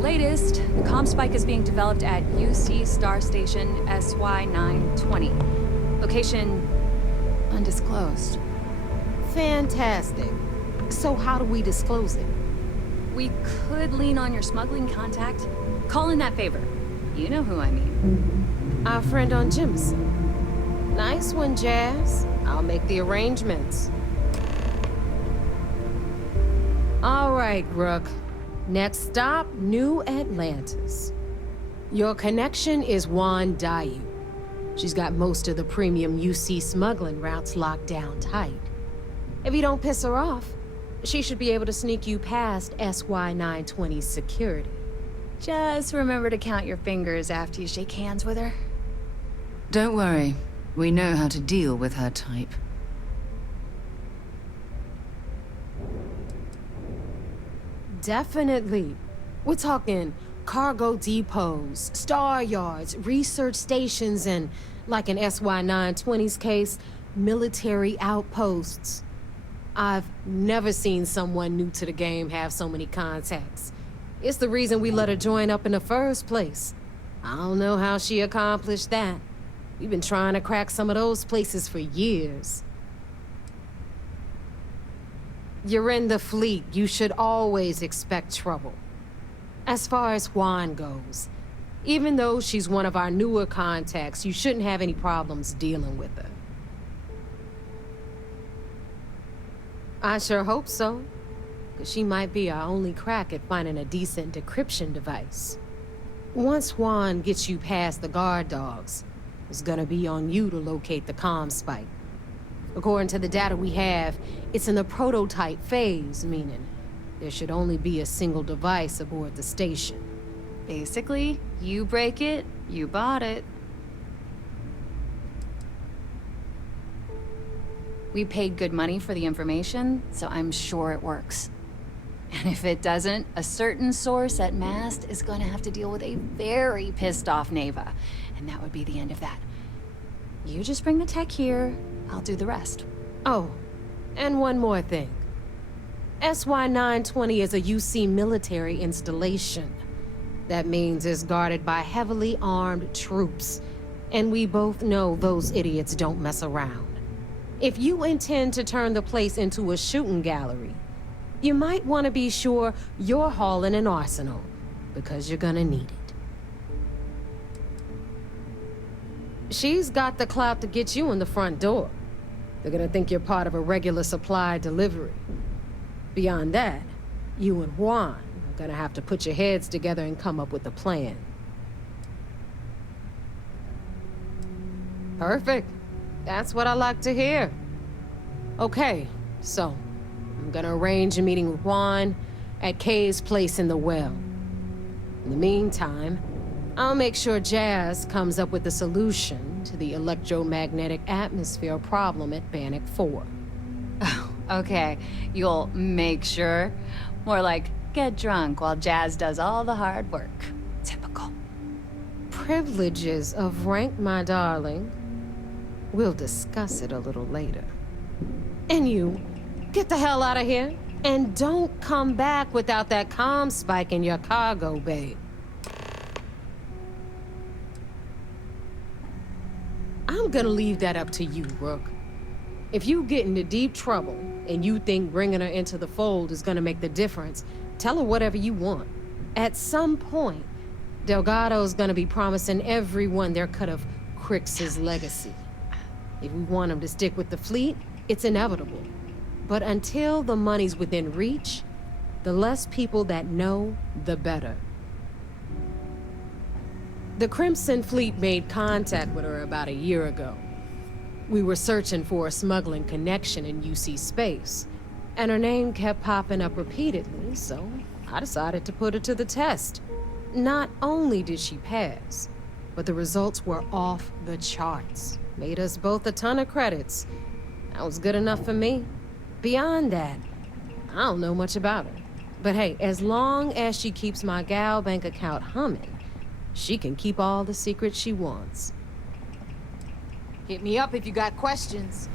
latest, the comm spike is being developed at UC Star Station SY-920. Location undisclosed. Fantastic. So how do we disclose it? We could lean on your smuggling contact. Call in that favor. You know who I mean. Our friend on Jimson. Nice one, Jazz. I'll make the arrangements. All right, Rook. Next stop, New Atlantis. Your connection is Juan Dayu. She's got most of the premium UC smuggling routes locked down tight. If you don't piss her off, she should be able to sneak you past SY-920's security. Just remember to count your fingers after you shake hands with her. Don't worry. We know how to deal with her type. Definitely. We're talking cargo depots, star yards, research stations, and, like in SY-920's case, military outposts. I've never seen someone new to the game have so many contacts. It's the reason we let her join up in the first place. I don't know how she accomplished that. We've been trying to crack some of those places for years. You're in the fleet. You should always expect trouble. As far as Juan goes, even though she's one of our newer contacts, you shouldn't have any problems dealing with her. I sure hope so, because she might be our only crack at finding a decent decryption device. Once Juan gets you past the guard dogs, it's gonna be on you to locate the comm spike. According to the data we have, it's in the prototype phase, meaning there should only be a single device aboard the station. Basically, you break it, you bought it. We paid good money for the information, so I'm sure it works. And if it doesn't, a certain source at Mast is gonna have to deal with a very pissed off Neva, and that would be the end of that. You just bring the tech here, I'll do the rest. Oh, and one more thing. SY-920 is a UC military installation. That means it's guarded by heavily armed troops, and we both know those idiots don't mess around. If you intend to turn the place into a shooting gallery, you might want to be sure you're hauling an arsenal, because you're gonna need it. She's got the clout to get you in the front door. They're gonna think you're part of a regular supply delivery. Beyond that, you and Juan are gonna have to put your heads together and come up with a plan. Perfect. That's what I like to hear. Okay, so I'm gonna arrange a meeting with Juan at Kay's place in the well. In the meantime, I'll make sure Jazz comes up with a solution to the electromagnetic atmosphere problem at Bannock 4. Oh, okay. You'll make sure? More like, get drunk while Jazz does all the hard work. Typical. Privileges of rank, my darling. We'll discuss it a little later. And you, get the hell out of here. And don't come back without that comm spike in your cargo bay. I'm gonna leave that up to you, Rook. If you get into deep trouble, and you think bringing her into the fold is gonna make the difference, tell her whatever you want. At some point, Delgado's gonna be promising everyone their cut of Crix's legacy. If we want him to stick with the fleet, it's inevitable. But until the money's within reach, the less people that know, the better. The Crimson Fleet made contact with her about a year ago. We were searching for a smuggling connection in UC space, and her name kept popping up repeatedly, so I decided to put her to the test. Not only did she pass, but the results were off the charts. Made us both a ton of credits. That was good enough for me. Beyond that, I don't know much about her. But hey, as long as she keeps my gal bank account humming, she can keep all the secrets she wants. Hit me up if you got questions.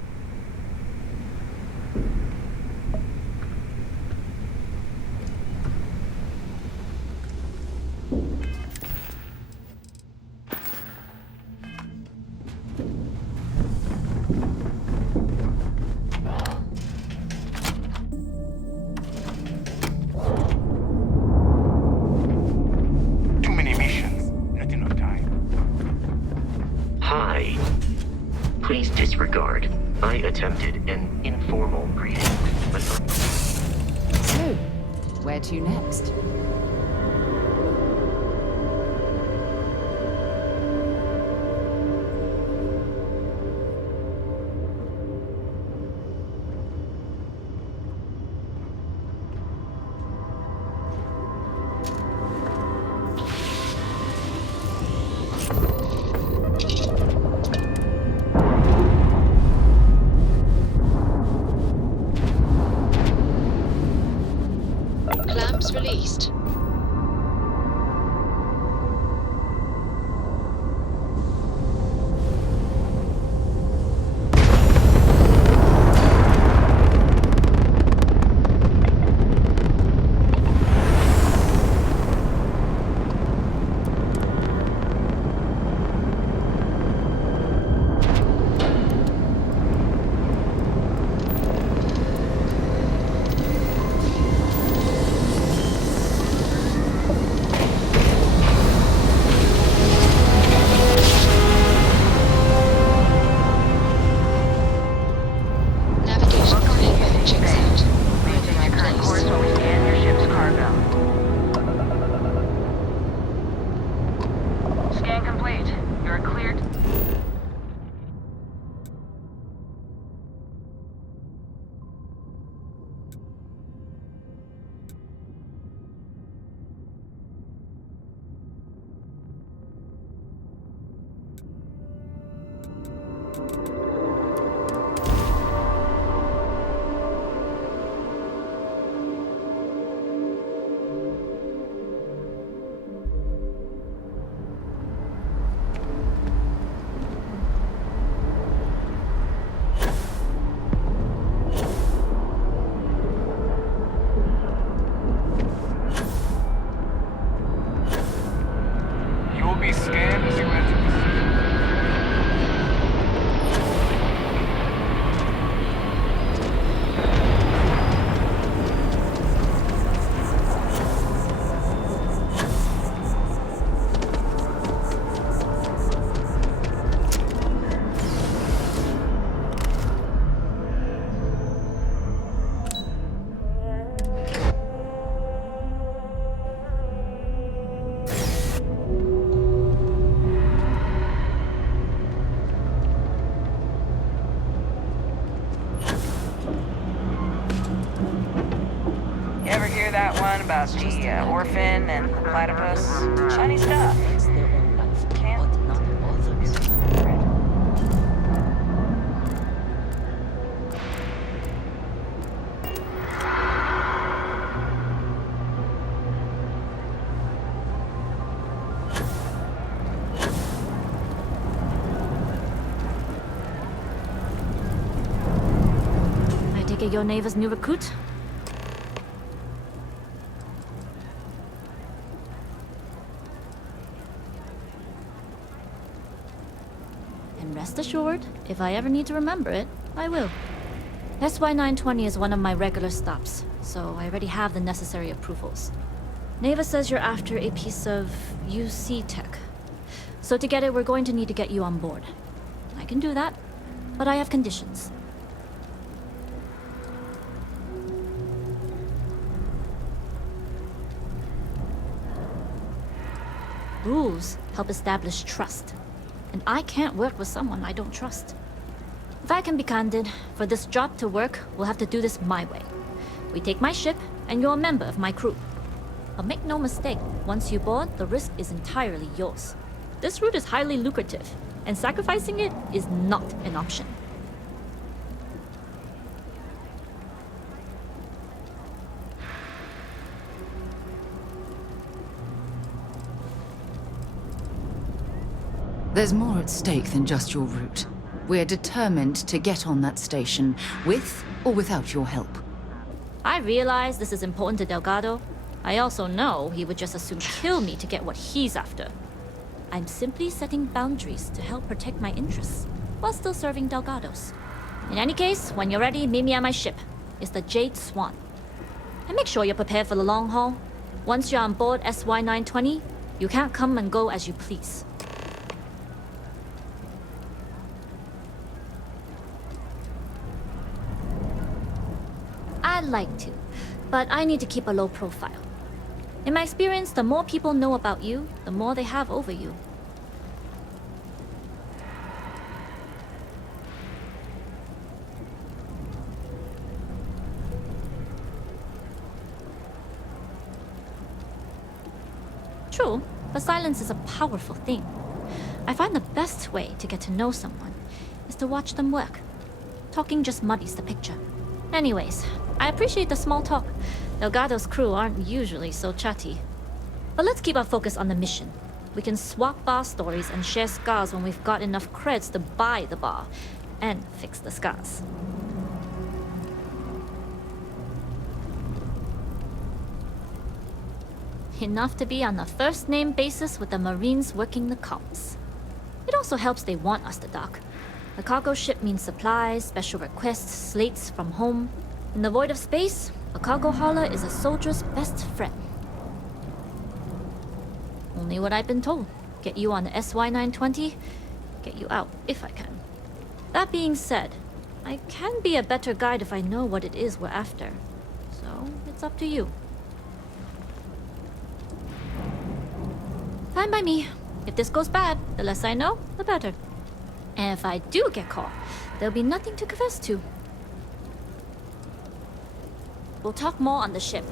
Hi. Please disregard. I attempted an informal greeting, but So, where to next? Clamps released. Navigation equipment checks out. We're in the right place. While we scan your ship's cargo. Scan complete. You're cleared. You will be scanned as you enter the city. You ever hear that one about the orphan and platypus? Shiny stuff. Can't. I take it you're Neva's new recruit? And rest assured, if I ever need to remember it, I will. SY-920 is one of my regular stops, so I already have the necessary approvals. Neva says you're after a piece of UC tech. So to get it, we're going to need to get you on board. I can do that, but I have conditions. Rules help establish trust, and I can't work with someone I don't trust. If I can be candid, for this job to work, we'll have to do this my way. We take my ship, and you're a member of my crew. But make no mistake, once you board, the risk is entirely yours. This route is highly lucrative, and sacrificing it is not an option. There's more at stake than just your route. We're determined to get on that station, with or without your help. I realize this is important to Delgado. I also know he would just as soon kill me to get what he's after. I'm simply setting boundaries to help protect my interests, while still serving Delgado's. In any case, when you're ready, meet me at my ship. It's the Jade Swan. And make sure you're prepared for the long haul. Once you're on board SY-920, you can't come and go as you please. I'd like to, but I need to keep a low profile. In my experience, the more people know about you, the more they have over you. True, but silence is a powerful thing. I find the best way to get to know someone is to watch them work. Talking just muddies the picture. Anyways, I appreciate the small talk. Delgado's crew aren't usually so chatty. But let's keep our focus on the mission. We can swap bar stories and share scars when we've got enough creds to buy the bar and fix the scars. Enough to be on a first-name basis with the Marines working the comms. It also helps they want us to dock. The cargo ship means supplies, special requests, slates from home. In the void of space, a cargo hauler is a soldier's best friend. Only what I've been told. Get you on the SY-920, get you out if I can. That being said, I can be a better guide if I know what it is we're after. So, it's up to you. Fine by me. If this goes bad, the less I know, the better. And if I do get caught, there'll be nothing to confess to. We'll talk more on the ship.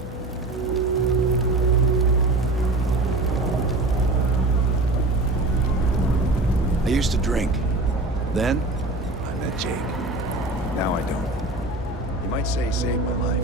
I used to drink. Then, I met Jake. Now I don't. You might say he saved my life.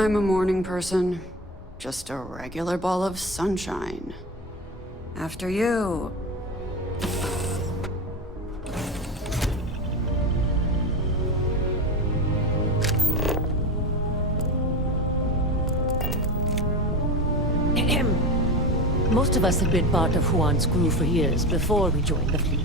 I'm a morning person. Just a regular ball of sunshine. After you. Most of us had been part of Juan's crew for years before we joined the fleet.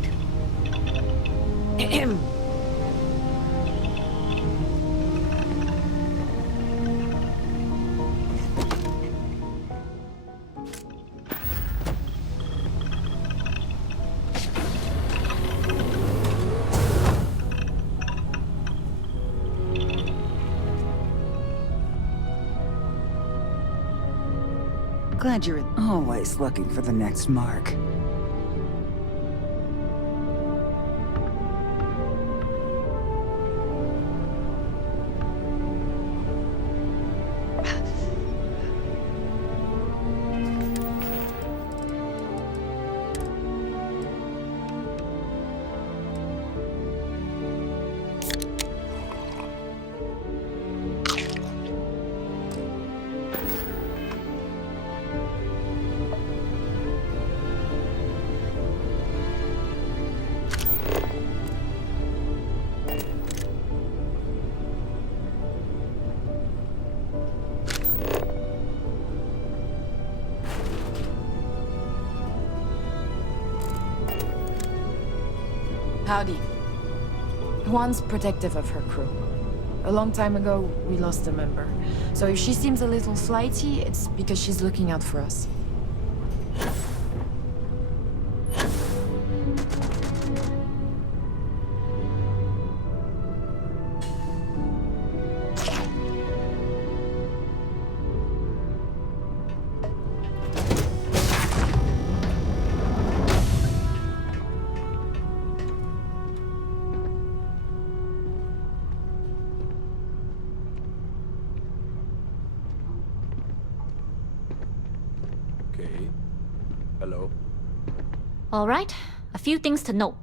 Glad you're always looking for the next mark. Howdy. Juan's protective of her crew. A long time ago, we lost a member. So if she seems a little flighty, it's because she's looking out for us. Okay. Hello. All right, a few things to note.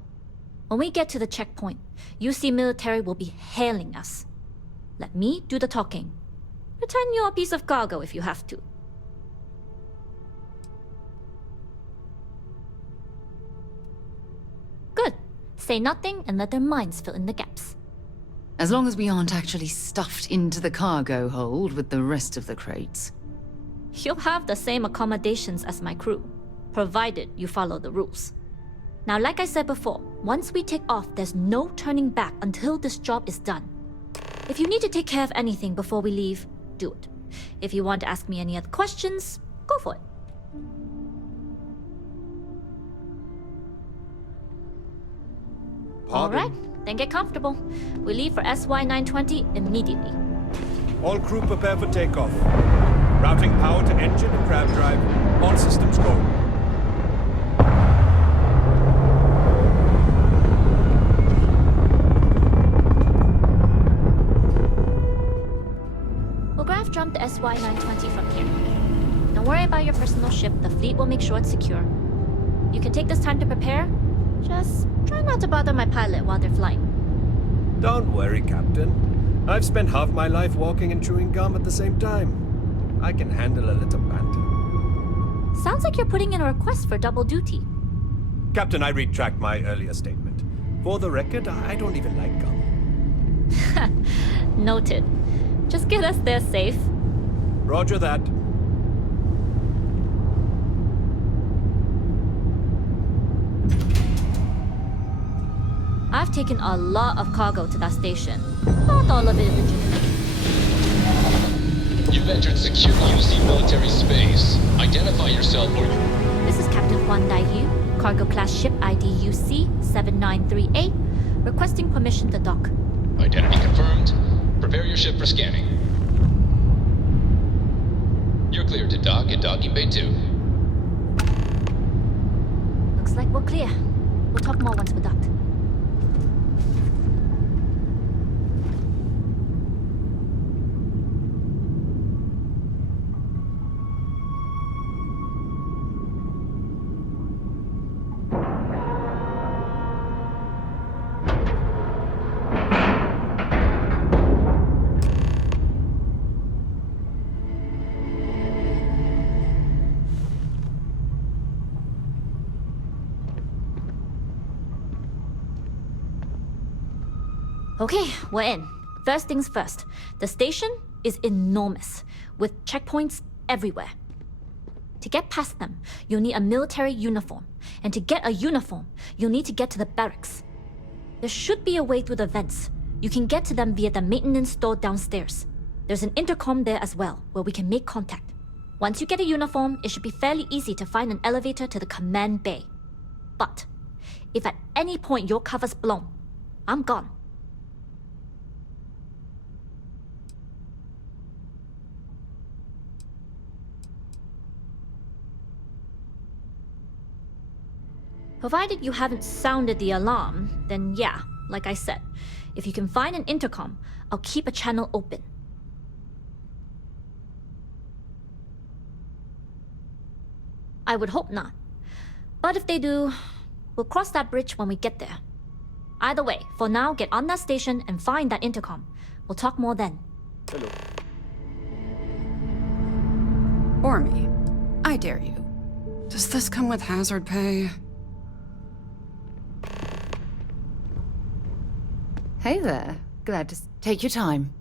When we get to the checkpoint, UC military will be hailing us. Let me do the talking. Pretend you're a piece of cargo if you have to. Good. Say nothing and let their minds fill in the gaps. As long as we aren't actually stuffed into the cargo hold with the rest of the crates. You'll have the same accommodations as my crew, provided you follow the rules. Now, like I said before, once we take off, there's no turning back until this job is done. If you need to take care of anything before we leave, do it. If you want to ask me any other questions, go for it. All right, then get comfortable. We leave for SY-920 immediately. All crew prepare for takeoff. Routing power to engine and crab drive. All systems go. We'll graph jump the SY-920 from here. Don't worry about your personal ship. The fleet will make sure it's secure. You can take this time to prepare. Just try not to bother my pilot while they're flying. Don't worry, Captain. I've spent half my life walking and chewing gum at the same time. I can handle a little banter. Sounds like you're putting in a request for double duty. Captain, I retract my earlier statement. For the record, I don't even like gum. Noted. Just get us there safe. Roger that. I've taken a lot of cargo to that station. Not all of it legitimate. You've entered secure UC military space. Identify yourself or you... This is Captain Juan Daiyu, cargo class ship ID UC 7938, requesting permission to dock. Identity confirmed. Prepare your ship for scanning. You're cleared to dock at docking bay 2. Looks like we're clear. We'll talk more once we're docked. Okay, we're in. First things first. The station is enormous, with checkpoints everywhere. To get past them, you'll need a military uniform. And to get a uniform, you'll need to get to the barracks. There should be a way through the vents. You can get to them via the maintenance store downstairs. There's an intercom there as well, where we can make contact. Once you get a uniform, it should be fairly easy to find an elevator to the command bay. But if at any point your cover's blown, I'm gone. Provided you haven't sounded the alarm, then yeah, like I said, if you can find an intercom, I'll keep a channel open. I would hope not. But if they do, we'll cross that bridge when we get there. Either way, for now, get on that station and find that intercom. We'll talk more then. Hello. Or me. I dare you. Does this come with hazard pay? Hey there. Glad to take your time.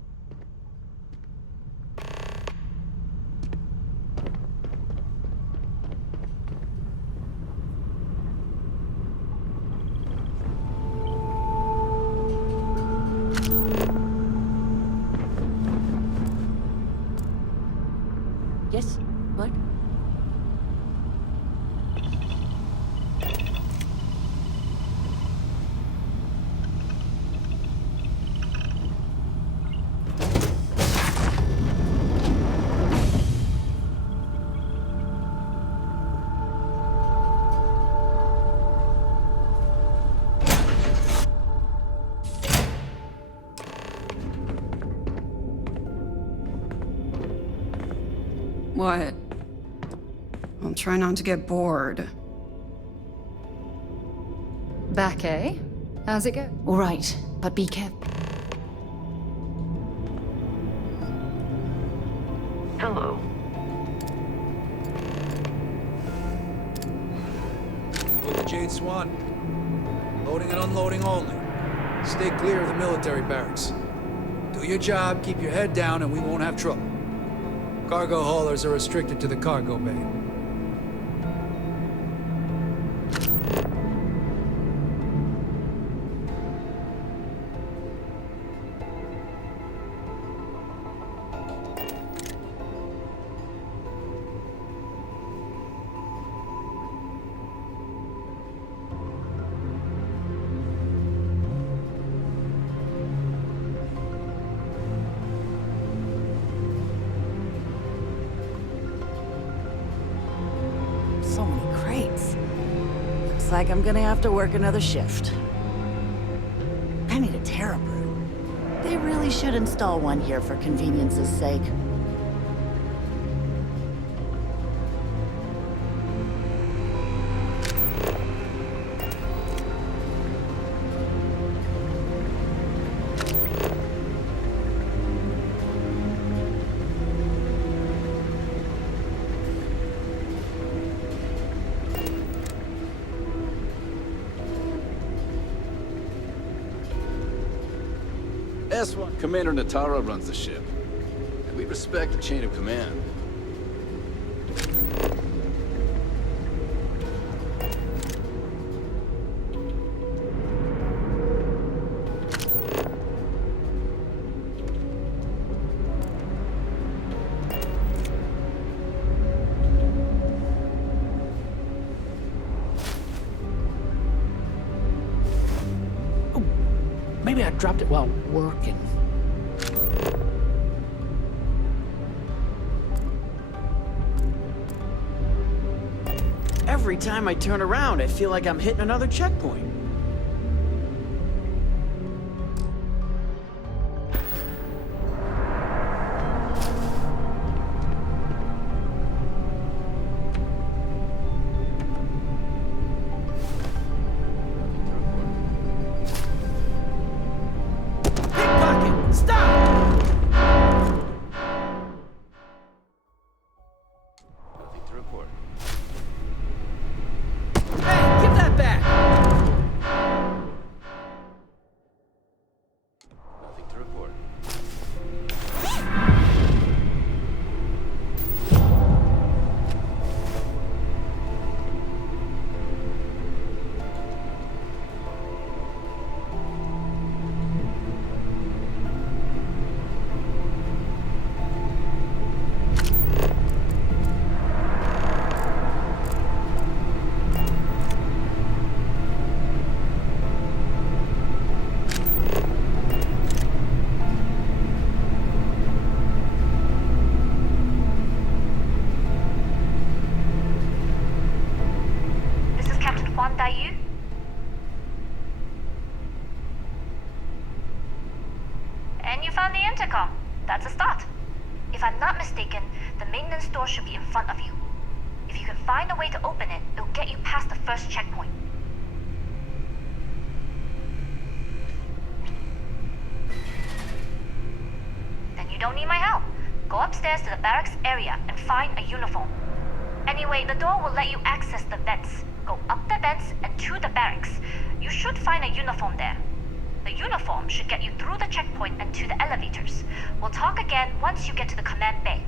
What? What? I'll try not to get bored. Back, eh? How's it go? All right, but be careful. Hello. With the Jade Swan. Loading and unloading only. Stay clear of the military barracks. Do your job, keep your head down, and we won't have trouble. Cargo haulers are restricted to the cargo bay. So many crates. Looks like I'm gonna have to work another shift. I need a Terra brew. They really should install one here for convenience's sake. SY Commander Natara runs the ship, and we respect the chain of command. Maybe I dropped it while working. Every time I turn around, I feel like I'm hitting another checkpoint. And you found the intercom. That's a start. If I'm not mistaken, the maintenance door should be in front of you. If you can find a way to open it, it'll get you past the first checkpoint. Then you don't need my help. Go upstairs to the barracks area and find a uniform. Anyway, the door will let you access the vents. Go up the vents and to the barracks. You should find a uniform there. The uniform should get you through the checkpoint and to the elevators. We'll talk again once you get to the command bay.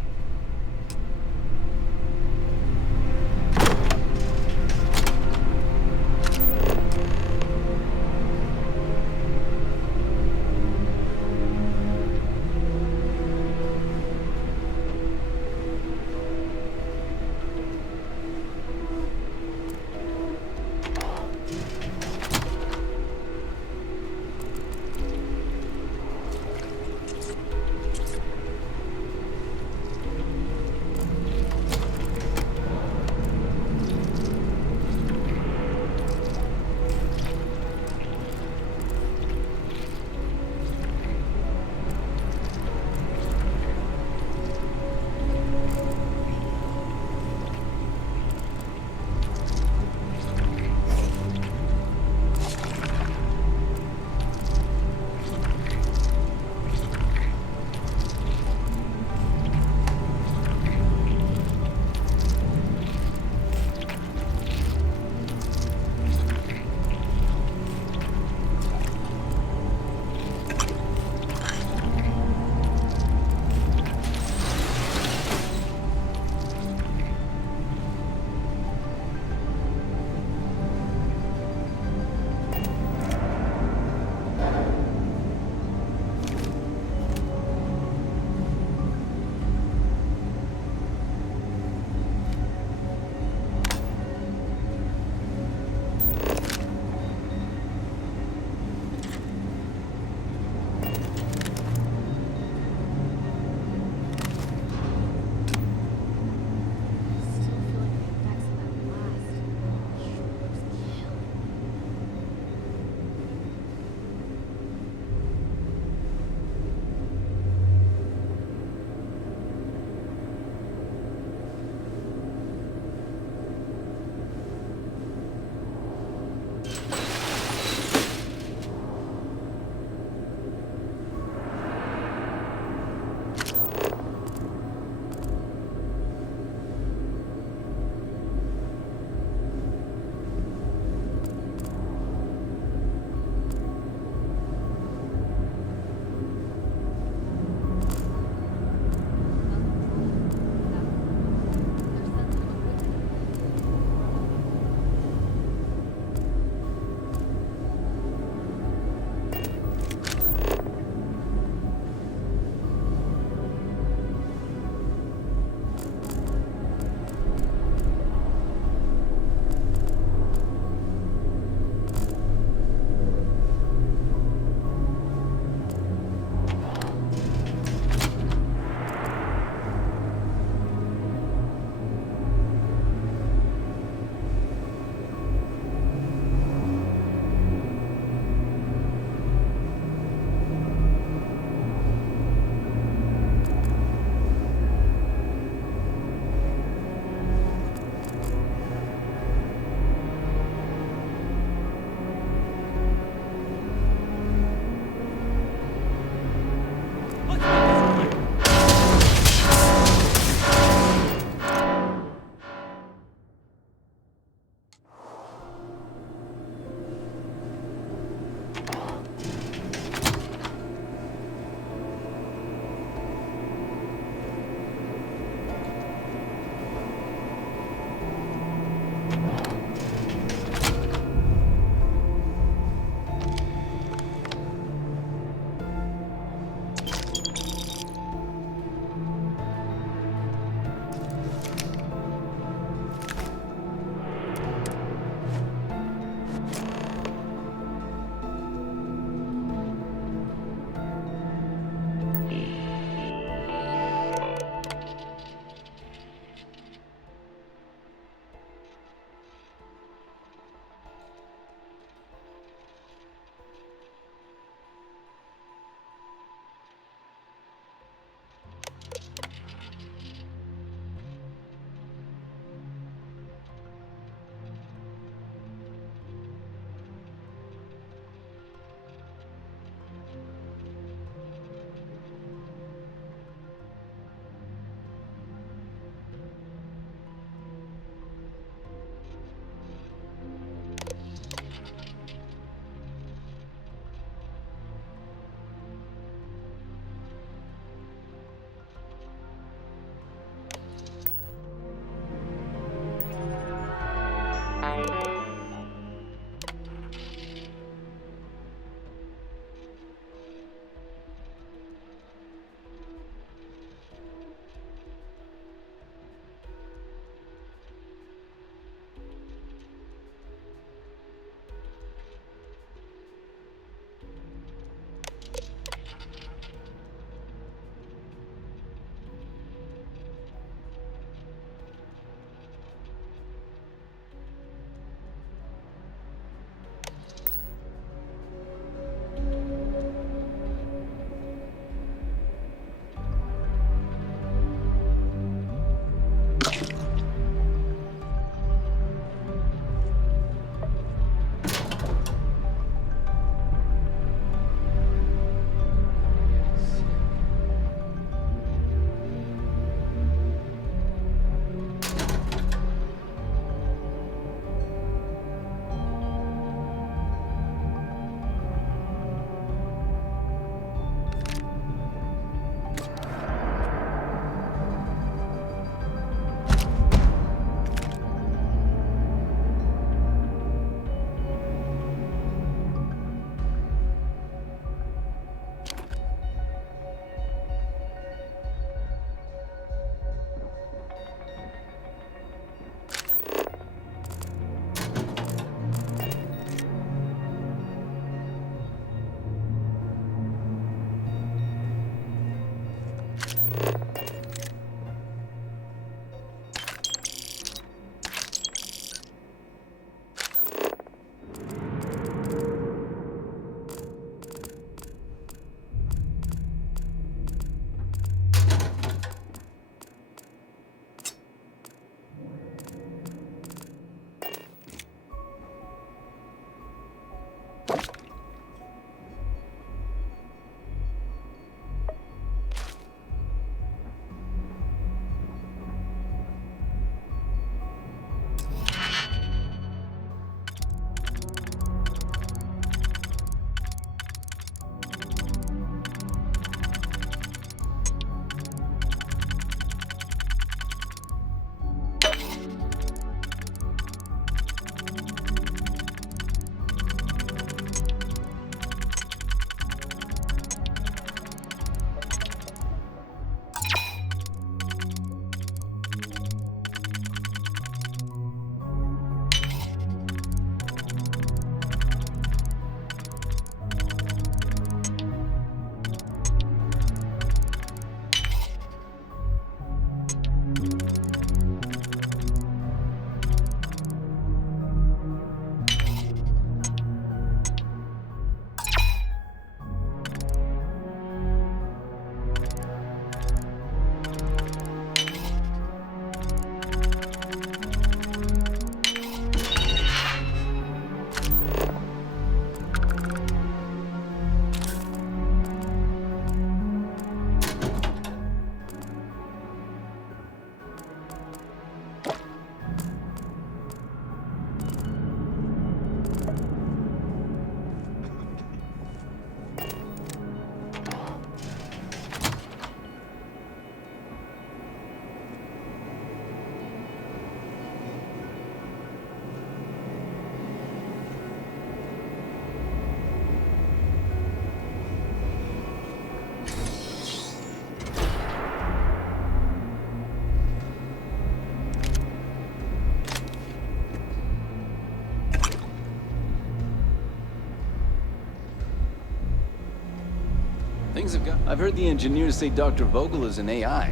Things have got... I've heard the engineers say Dr. Vogel is an AI.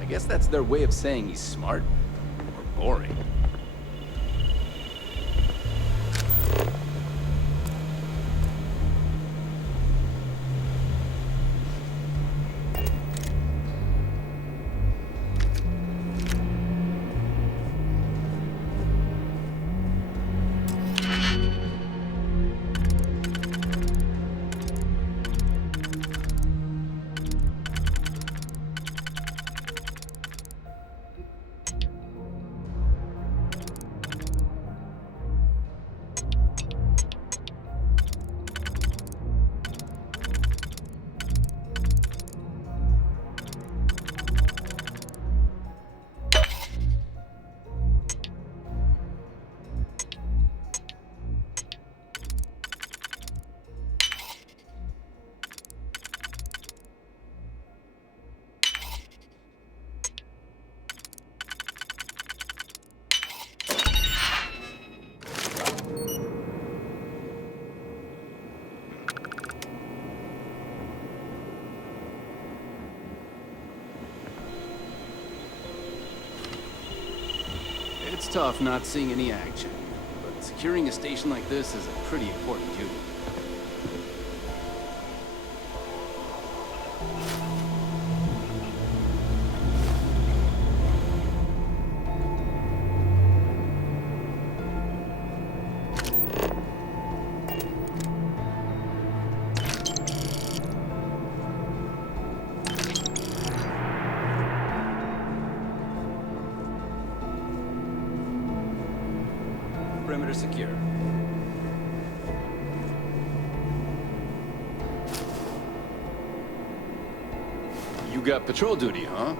I guess that's their way of saying he's smart. Or boring. It's tough not seeing any action, but securing a station like this is a pretty important duty. Perimeter secure. You got patrol duty, huh?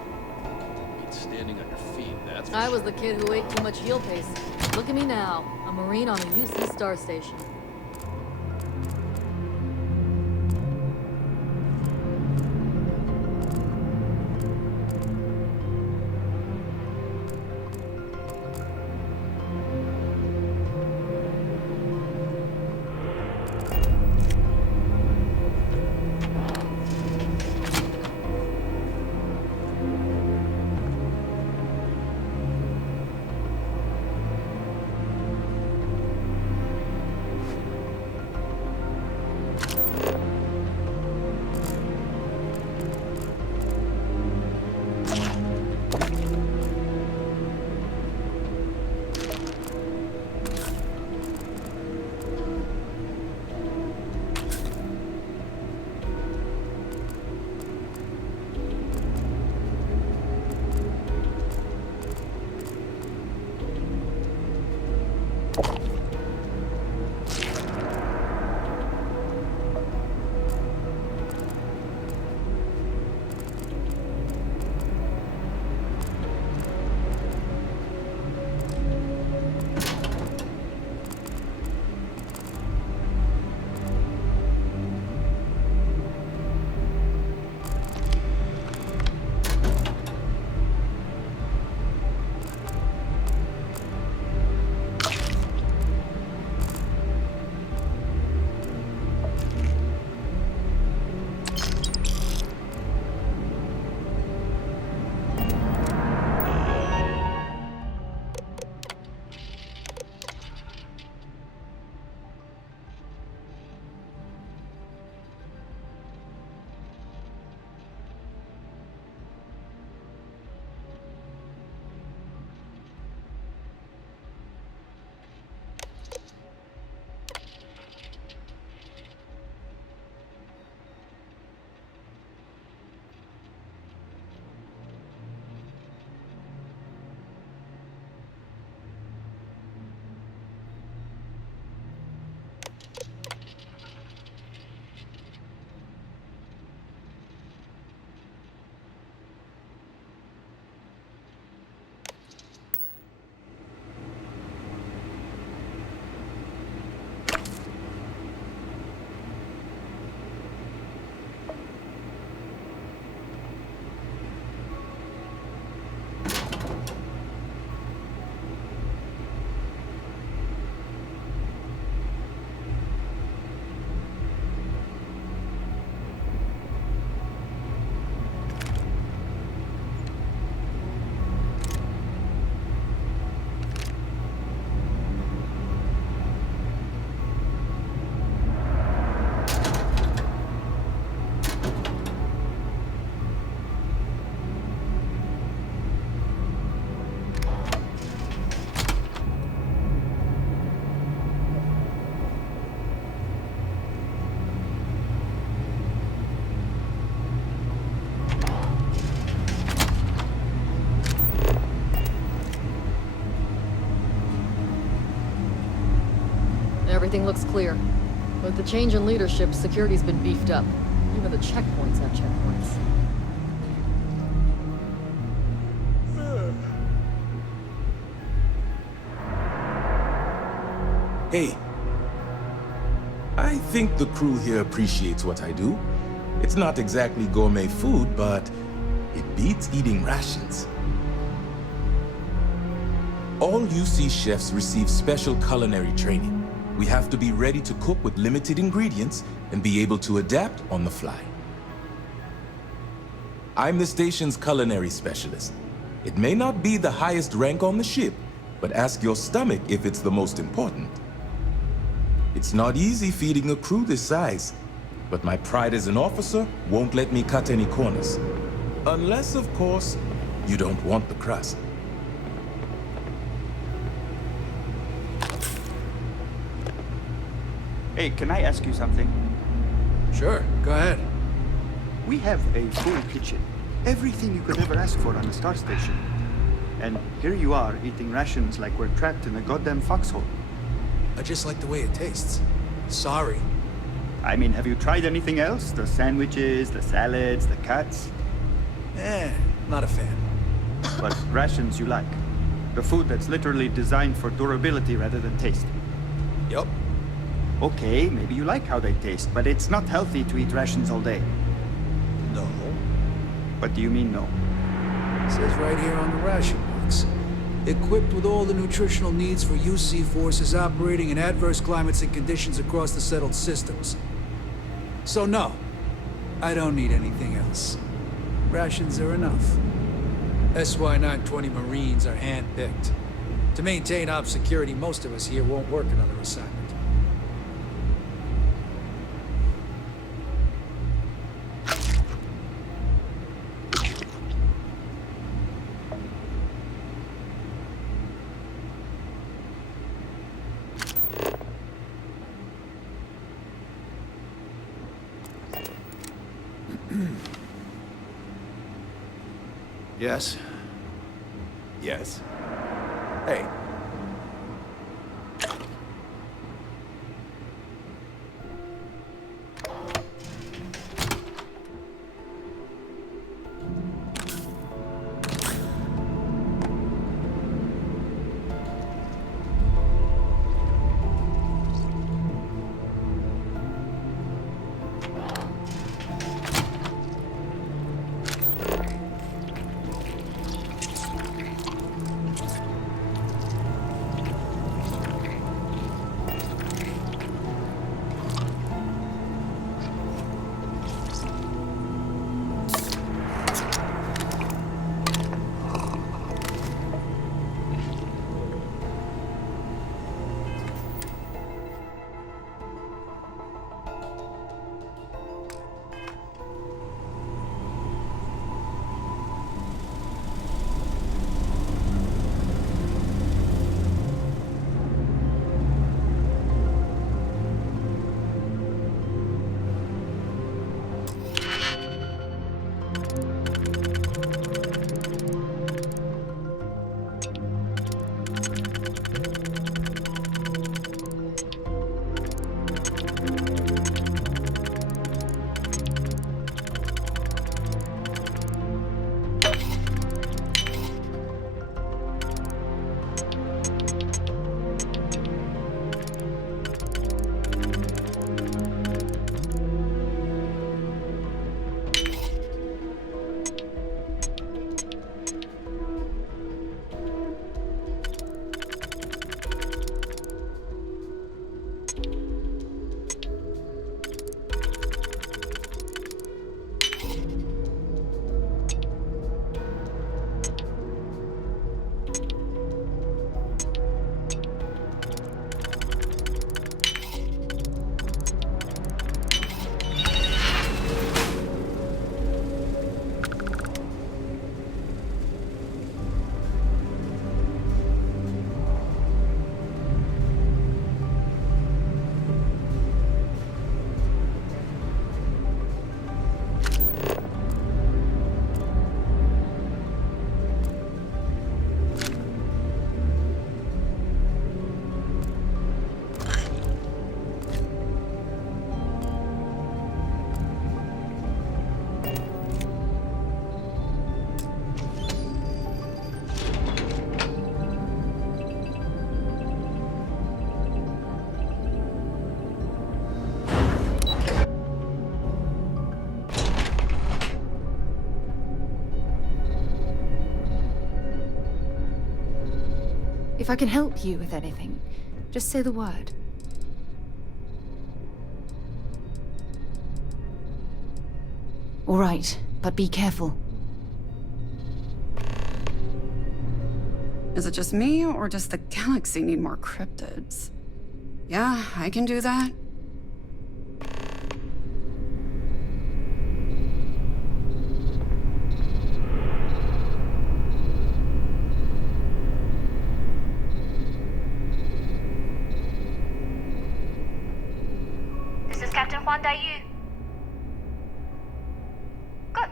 Means standing on your feet, that's for I was sure. the kid who ate too much heel paste. Look at me now, a Marine on a UC Star Station. Everything looks clear. With the change in leadership, security's been beefed up. Even the checkpoints have checkpoints. Hey. I think the crew here appreciates what I do. It's not exactly gourmet food, but it beats eating rations. All UC chefs receive special culinary training. We have to be ready to cook with limited ingredients and be able to adapt on the fly. I'm the station's culinary specialist. It may not be the highest rank on the ship, but ask your stomach if it's the most important. It's not easy feeding a crew this size, but my pride as an officer won't let me cut any corners. Unless, of course, you don't want the crust. Hey, can I ask you something? Sure, go ahead. We have a full kitchen. Everything you could ever ask for on a star station. And here you are, eating rations like we're trapped in a goddamn foxhole. I just like the way it tastes. Sorry. I mean, have you tried anything else? The sandwiches, the salads, the cuts? Not a fan. But rations you like. The food that's literally designed for durability rather than taste. Yup. Okay, maybe you like how they taste, but it's not healthy to eat rations all day. No. What do you mean, no? It says right here on the ration box. Equipped with all the nutritional needs for UC forces operating in adverse climates and conditions across the settled systems. So no, I don't need anything else. Rations are enough. SY-920 Marines are hand-picked. To maintain op security, most of us here won't work another assignment. Yes? Yes. Hey. If I can help you with anything, just say the word. All right, but be careful. Is it just me, or does the galaxy need more cryptids? Yeah, I can do that. This is Captain Huan Daiyu. Good.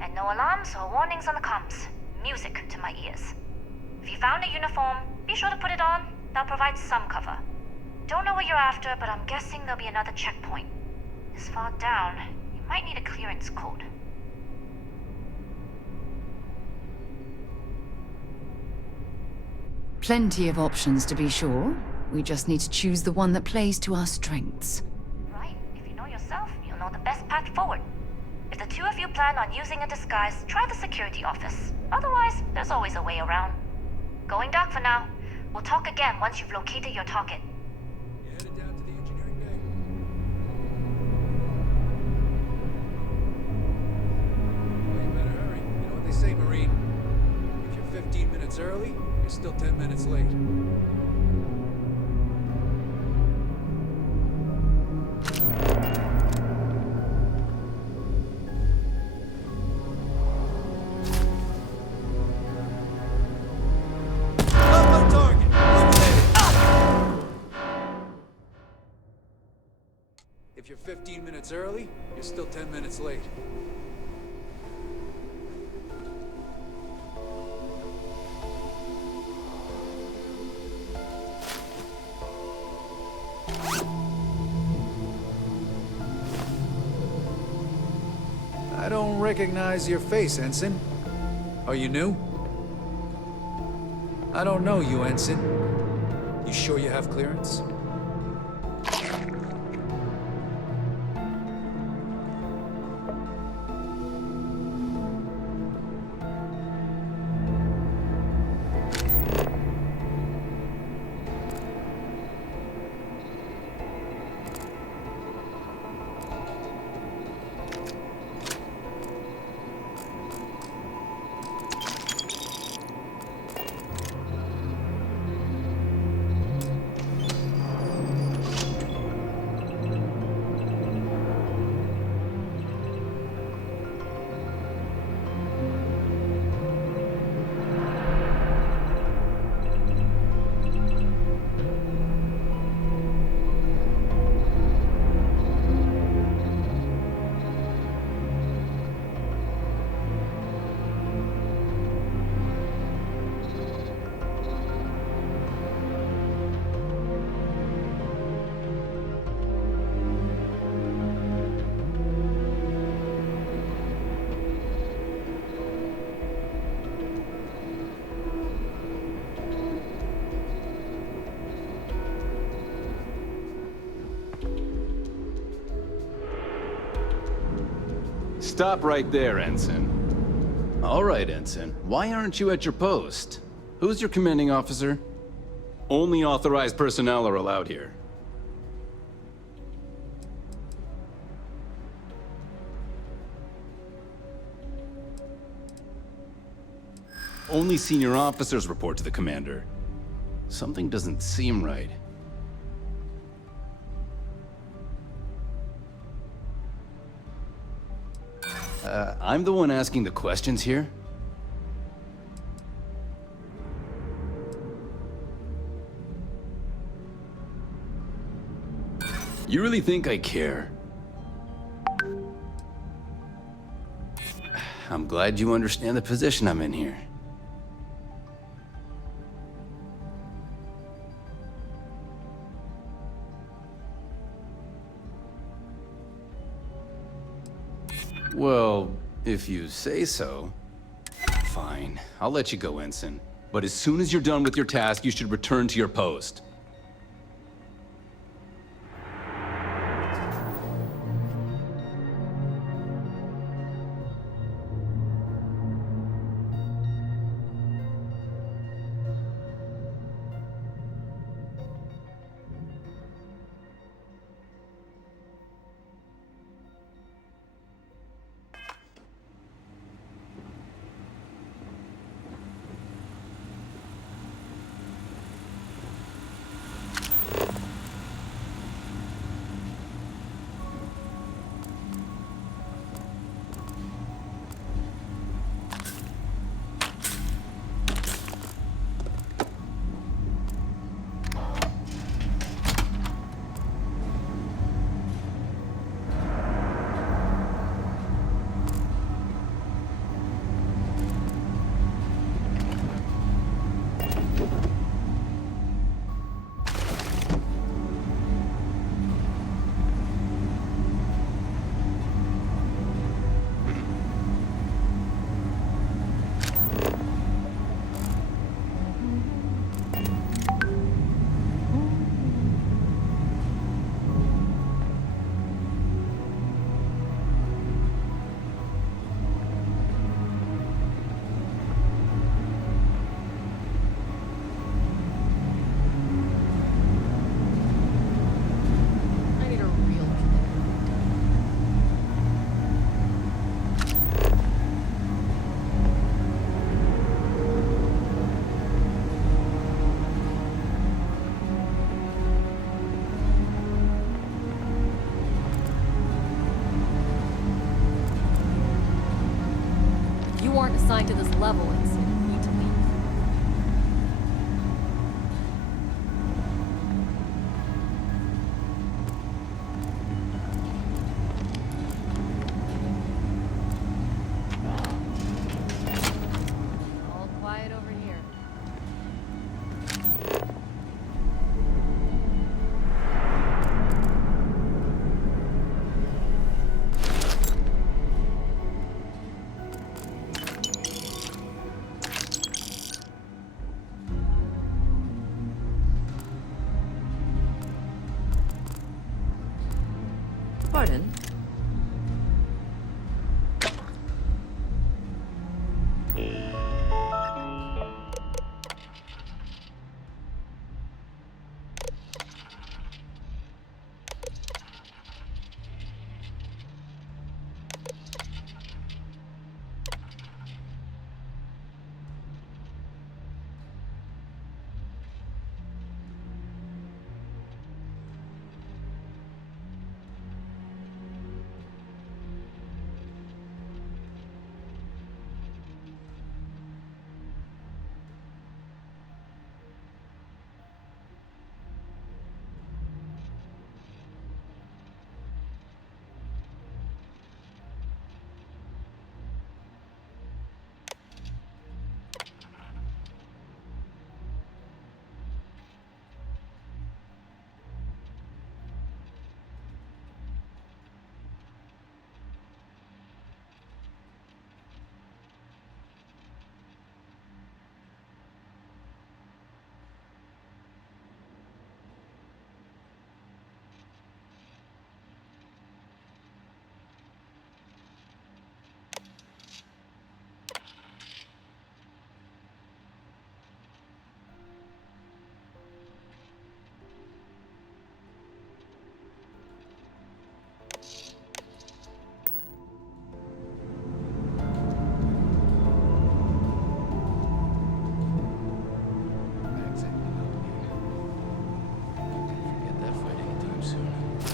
And no alarms or warnings on the comms. Music to my ears. If you found a uniform, be sure to put it on. That'll provide some cover. Don't know what you're after, but I'm guessing there'll be another checkpoint. This far down, you might need a clearance code. Plenty of options to be sure. We just need to choose the one that plays to our strengths. Right? If you know yourself, you'll know the best path forward. If the two of you plan on using a disguise, try the security office. Otherwise, there's always a way around. Going dark for now. We'll talk again once you've located your target. You're headed down to the engineering bay. Well, you better hurry. You know what they say, Marine? If you're 15 minutes early, you're still 10 minutes late. If you're 15 minutes early, you're still 10 minutes late. I don't recognize your face, Ensign. Are you new? I don't know you, Ensign. You sure you have clearance? Stop right there, Ensign. All right, Ensign. Why aren't you at your post? Who's your commanding officer? Only authorized personnel are allowed here. Only senior officers report to the commander. Something doesn't seem right. I'm the one asking the questions here. You really think I care? I'm glad you understand the position I'm in here. Well, if you say so. Fine, I'll let you go, Ensign. But as soon as you're done with your task, you should return to your post. You aren't assigned to this level, Ensign. You need to leave. All quiet over here. Pardon?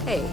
Hey.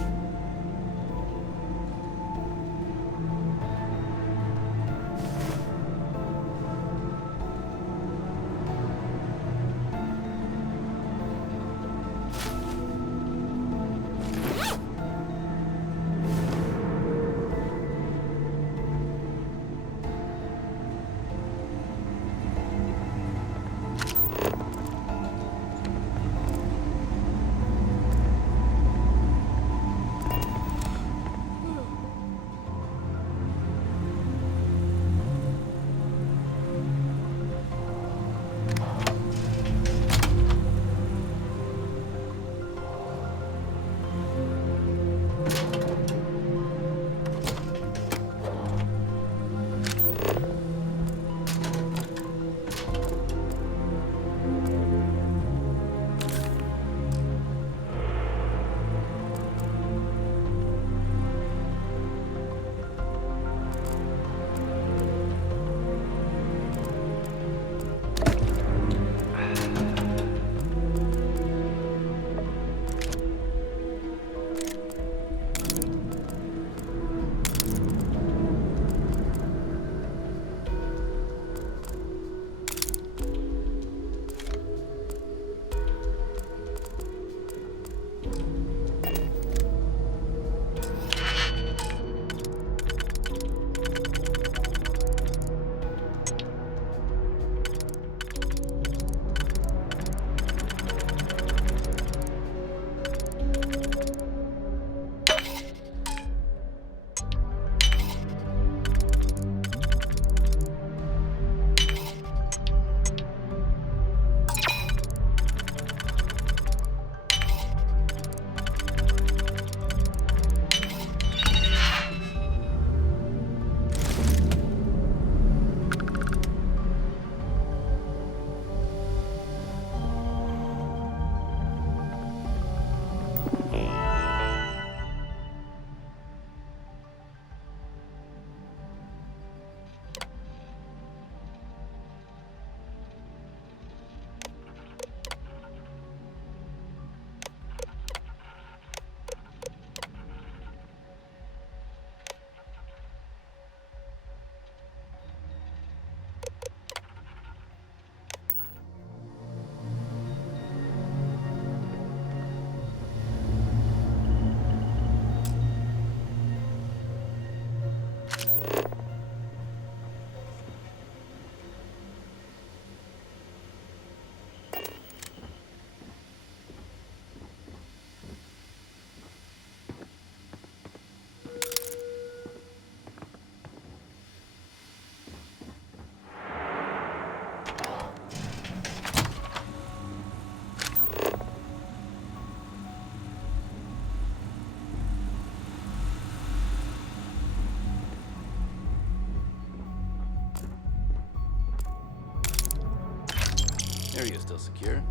Area's still secure.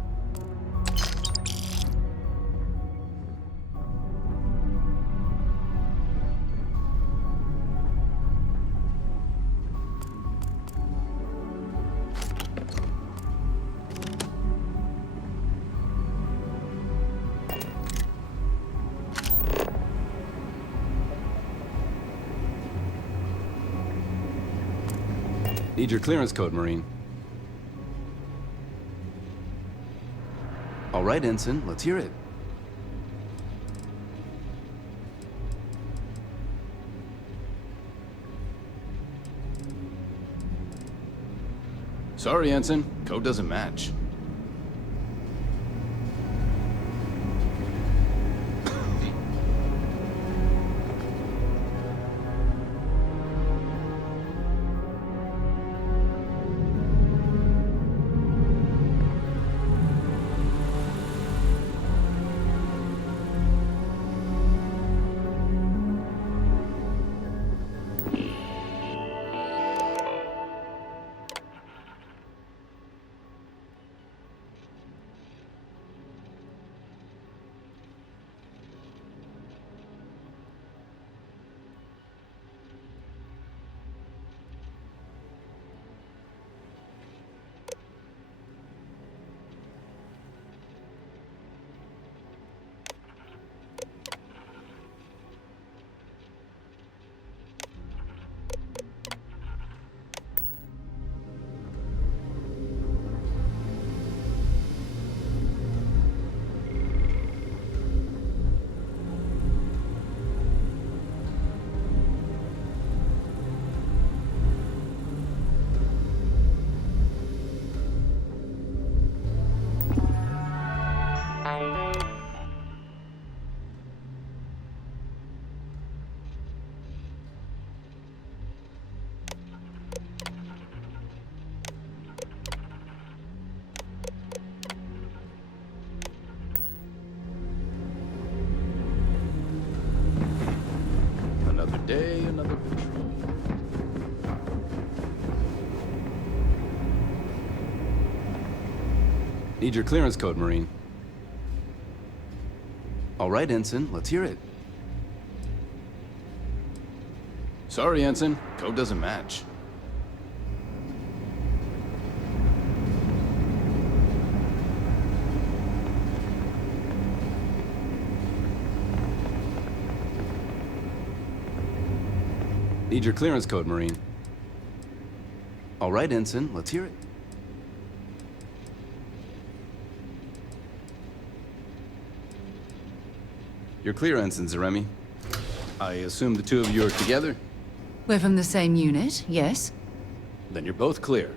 Need your clearance code, Marine. All right, Ensign, let's hear it. Sorry, Ensign. Code doesn't match. Another day, another patrol. Need your clearance code, Marine. All right, Ensign, let's hear it. Sorry, Ensign. Code doesn't match. Need your clearance code, Marine. All right, Ensign, let's hear it. You're clear, Ensign Zaremi. I assume the two of you are together? We're from the same unit, yes? Then you're both clear.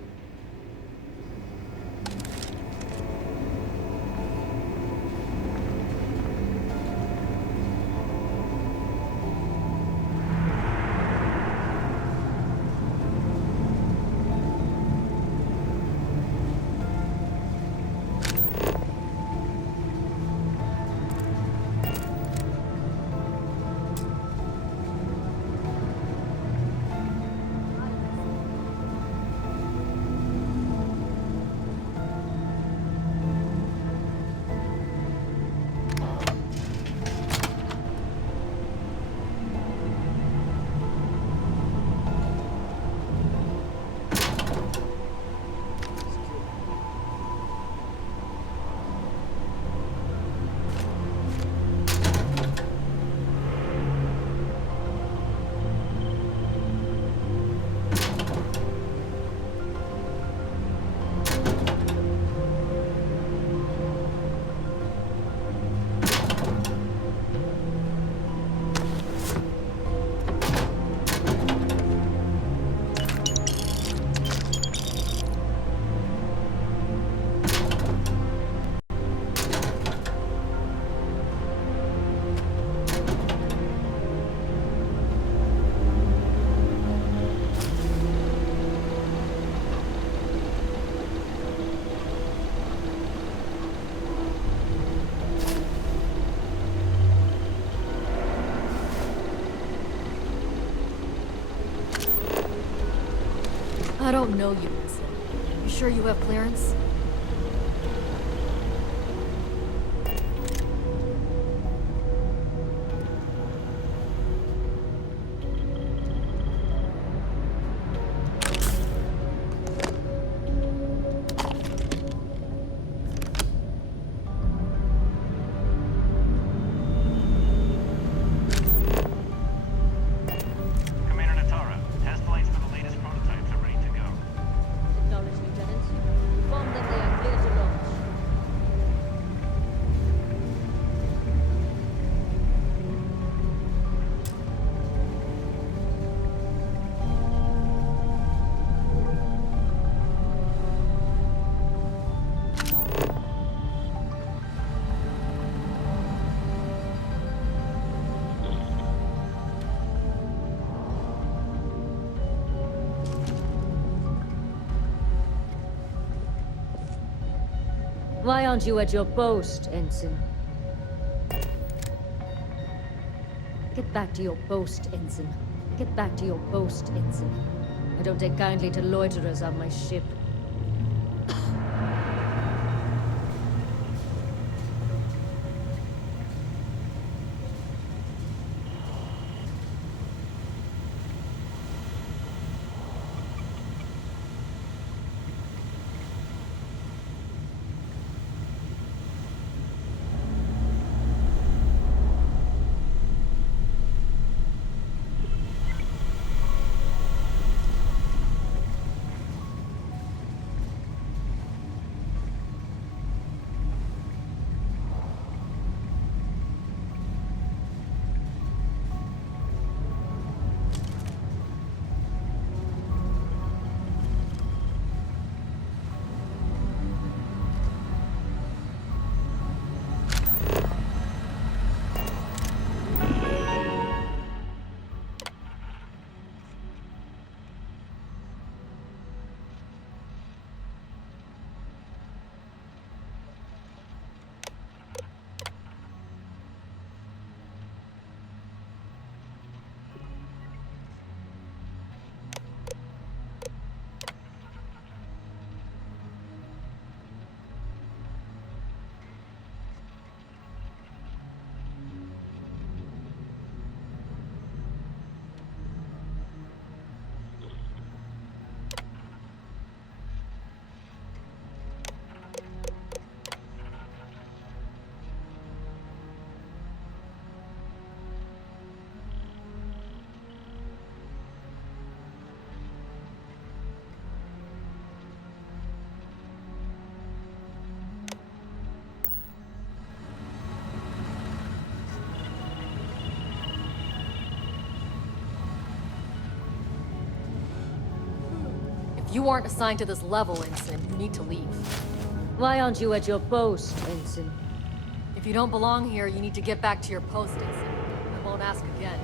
I don't know you, Ensign. You sure you have clearance? Commander Natara, test flights for the latest prototypes are ready to go. Acknowledged, Lieutenant. Inform them they are clear to launch. Why aren't you at your post, Ensign? Get back to your post, Ensign. Get back to your post, Ensign. I don't take kindly to loiterers on my ship. If you aren't assigned to this level, Ensign, you need to leave. Why aren't you at your post, Ensign? If you don't belong here, you need to get back to your post, Ensign. I won't ask again.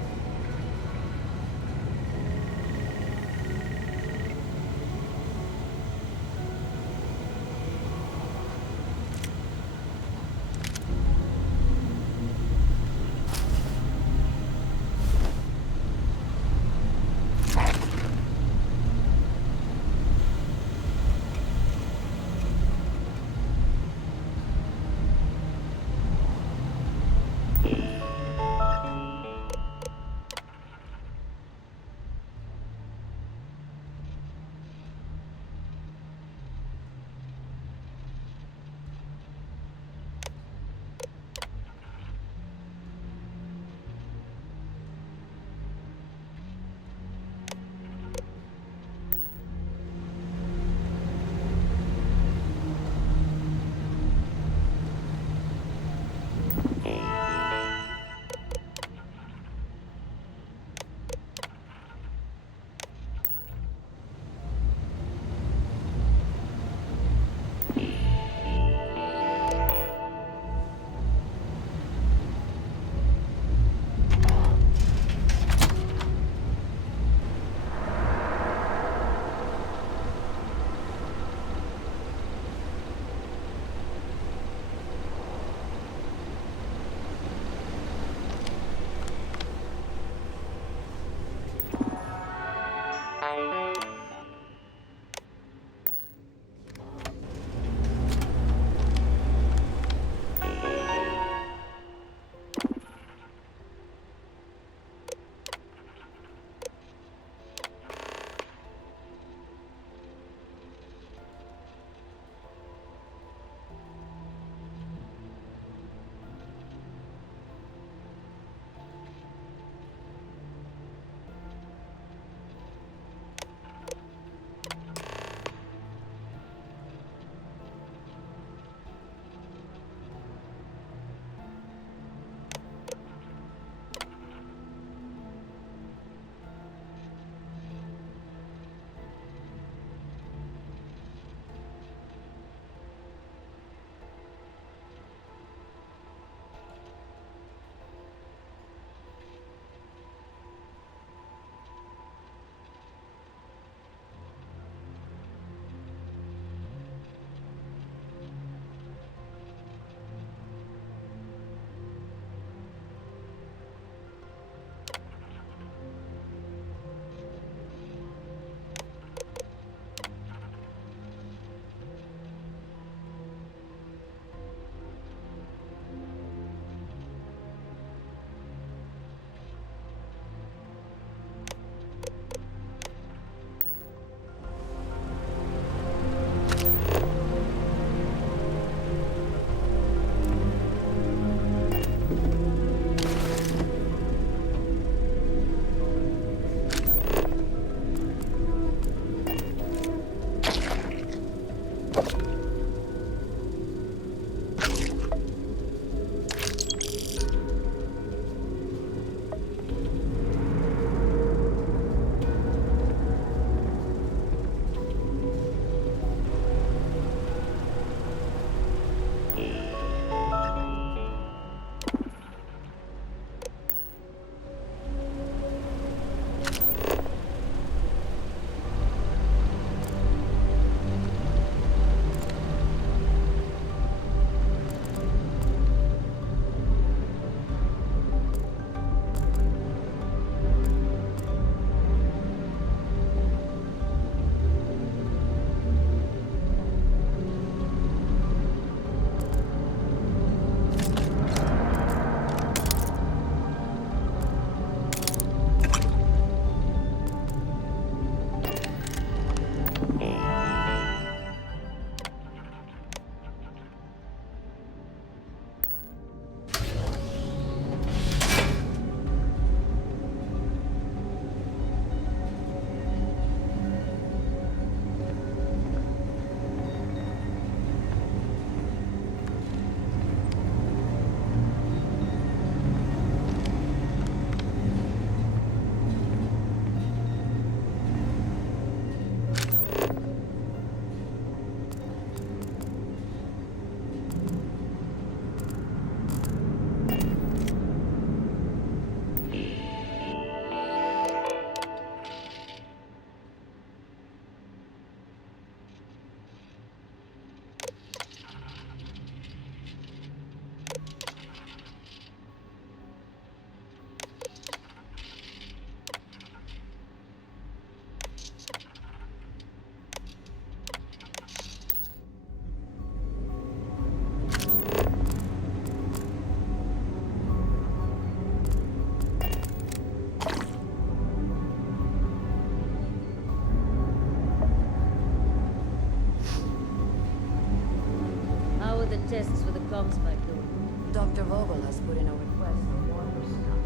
the tests for the comms pipe doing? Dr. Vogel has put in a request for more personnel.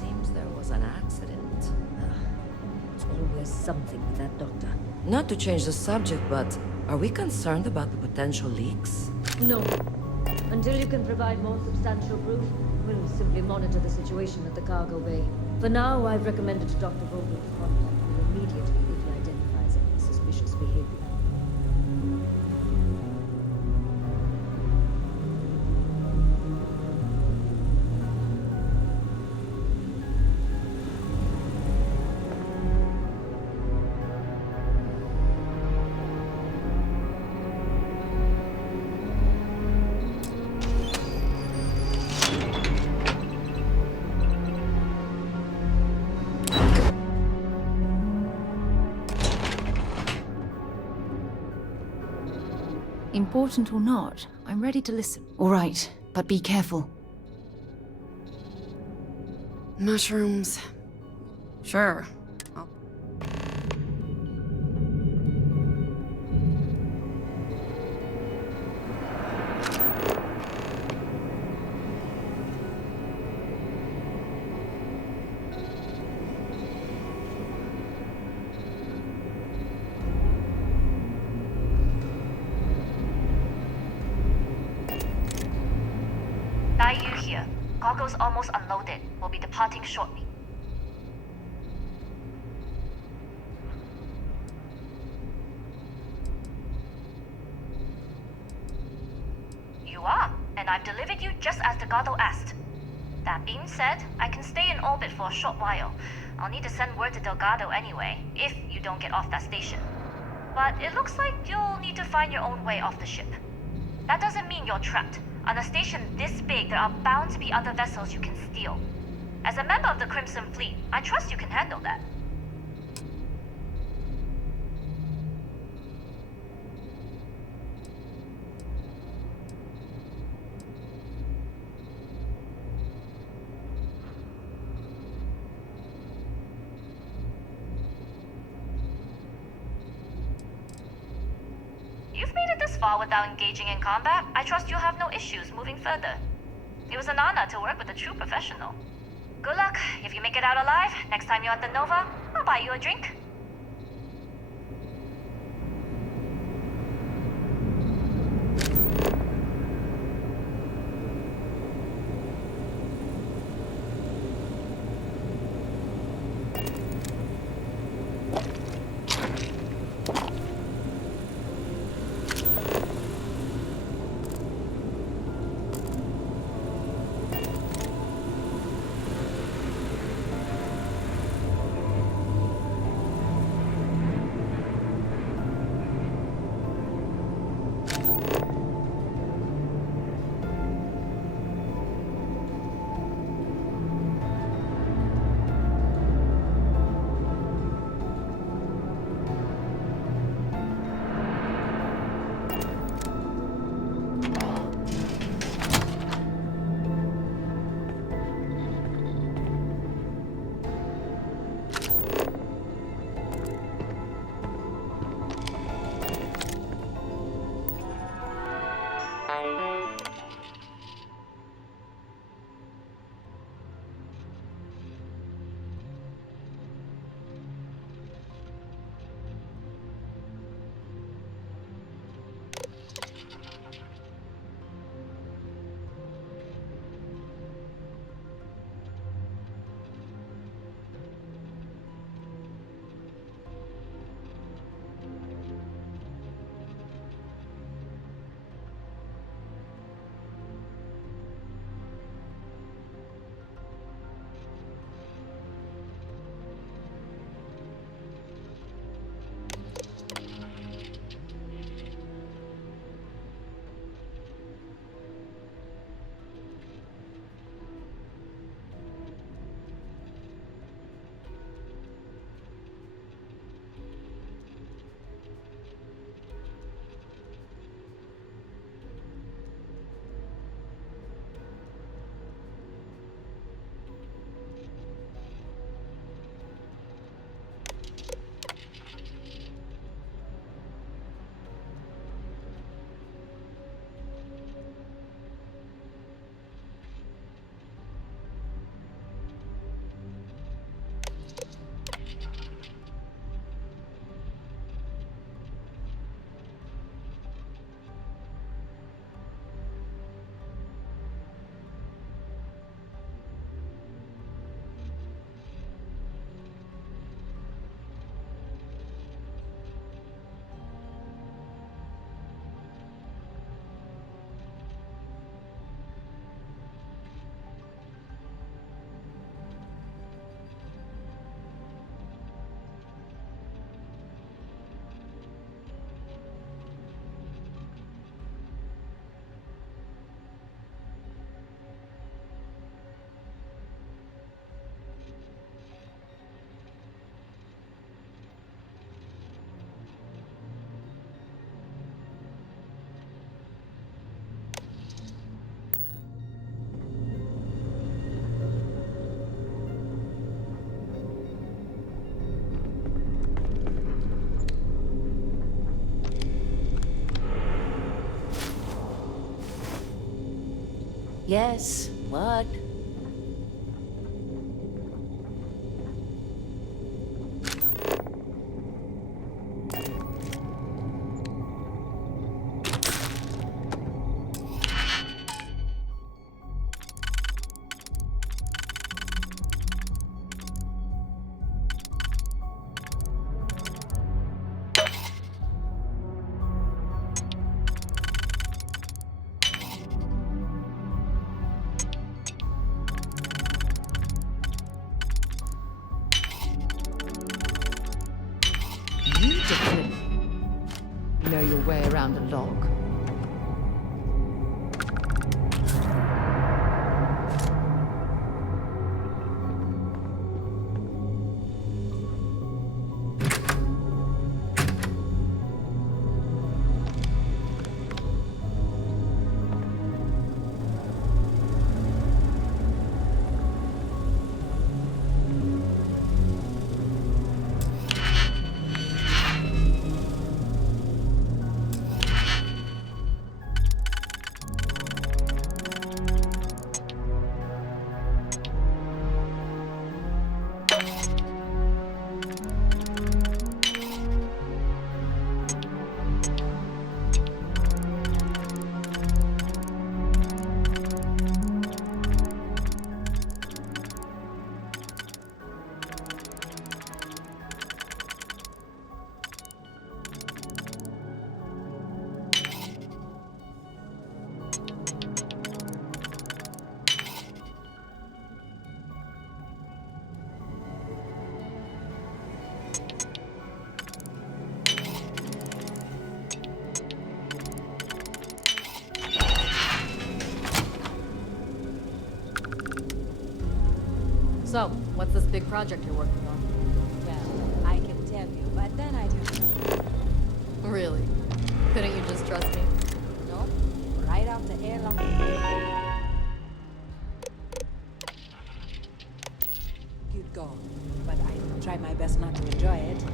Seems there was an accident. It's always something with that doctor. Not to change the subject, but are we concerned about the potential leaks? No. Until you can provide more substantial proof, we'll simply monitor the situation at the cargo bay. For now, I've recommended to Dr. Vogel to contact you immediately if he identifies any suspicious behavior. Important or not, I'm ready to listen. All right, but be careful. Mushrooms. Sure. You here. Cargo's almost unloaded. We'll be departing shortly. You are, and I've delivered you just as Delgado asked. That being said, I can stay in orbit for a short while. I'll need to send word to Delgado anyway, if you don't get off that station. But it looks like you'll need to find your own way off the ship. That doesn't mean you're trapped. On a station this big, there are bound to be other vessels you can steal. As a member of the Crimson Fleet, I trust you can handle that. You've made it this far without engaging in combat. I trust you'll have no issues moving further. It was an honor to work with a true professional. Good luck. If you make it out alive, next time you're at the Nova, I'll buy you a drink. Yes, what? You definitely know your way around a log. So, what's this big project you're working on? Well, I can tell you, but then I don't. Really? Couldn't you just trust me? No, right out the airlock. Good goal, but I try my best not to enjoy it.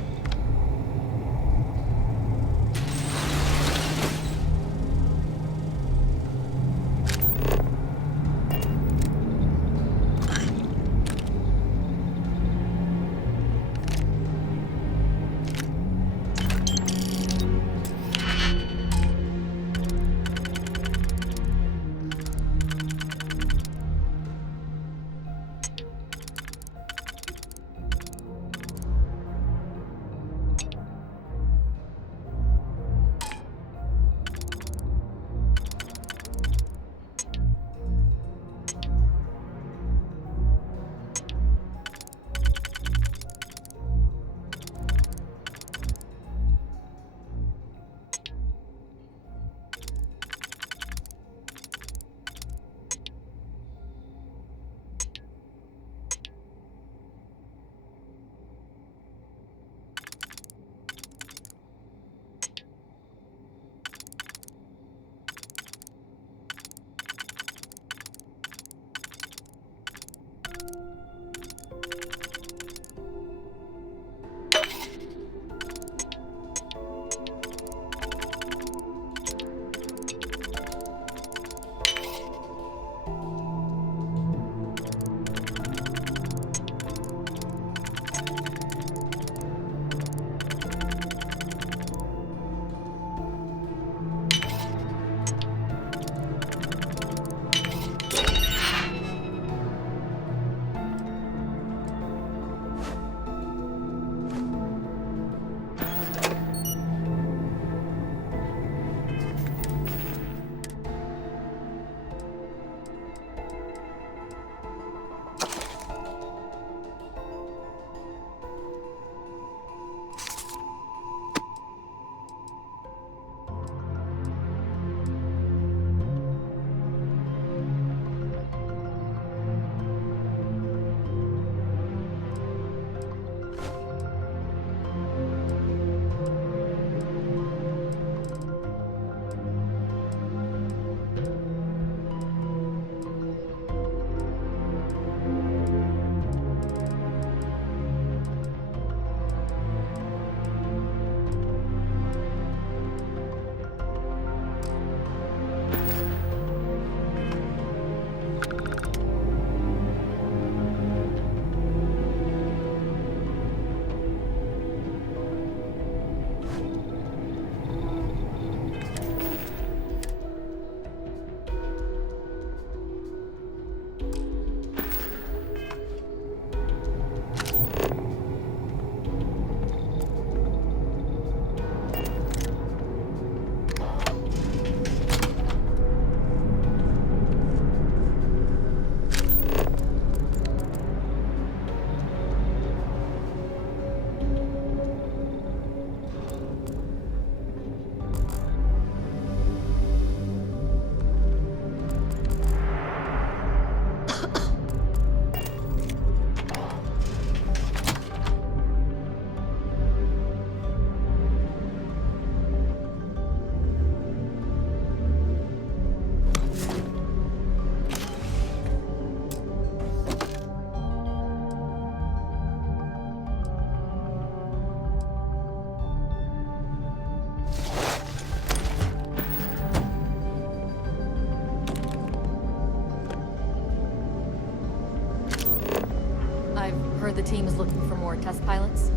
the team is looking for more test pilots?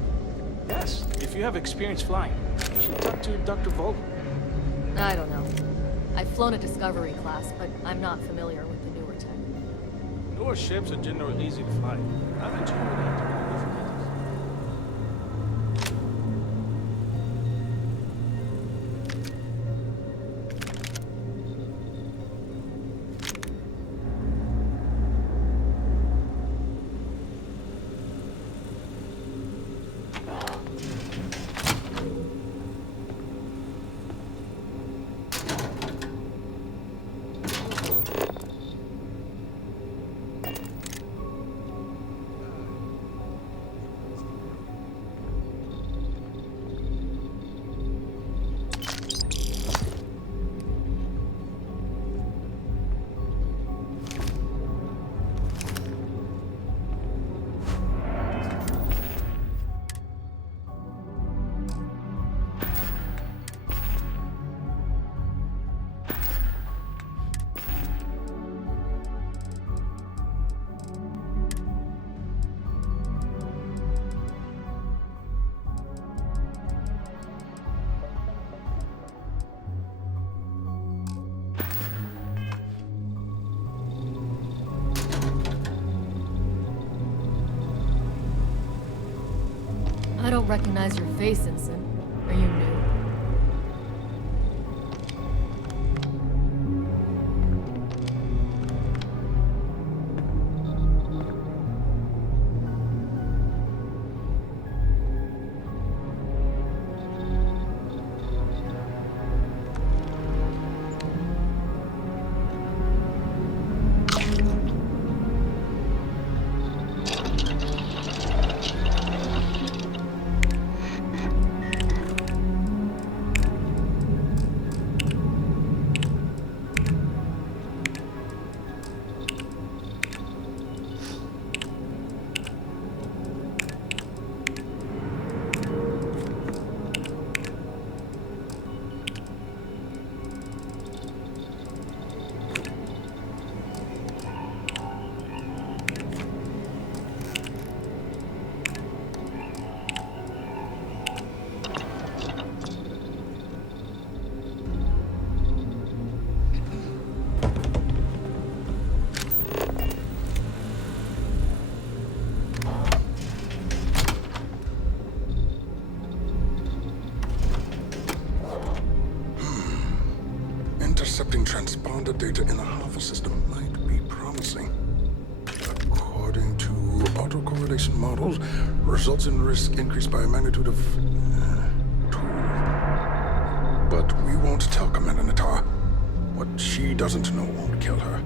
Yes, if you have experience flying, you should talk to Dr. Vogel. I don't know. I've flown a Discovery class, but I'm not familiar with the newer tech. Newer ships are generally easy to fly. I've enjoyed it. I don't recognize your face, Ensign. Are you new? Intercepting transponder data in the Harvest system might be promising. According to autocorrelation models, results in risk increased by a magnitude of 2. But we won't tell Commander Natar. What she doesn't know won't kill her.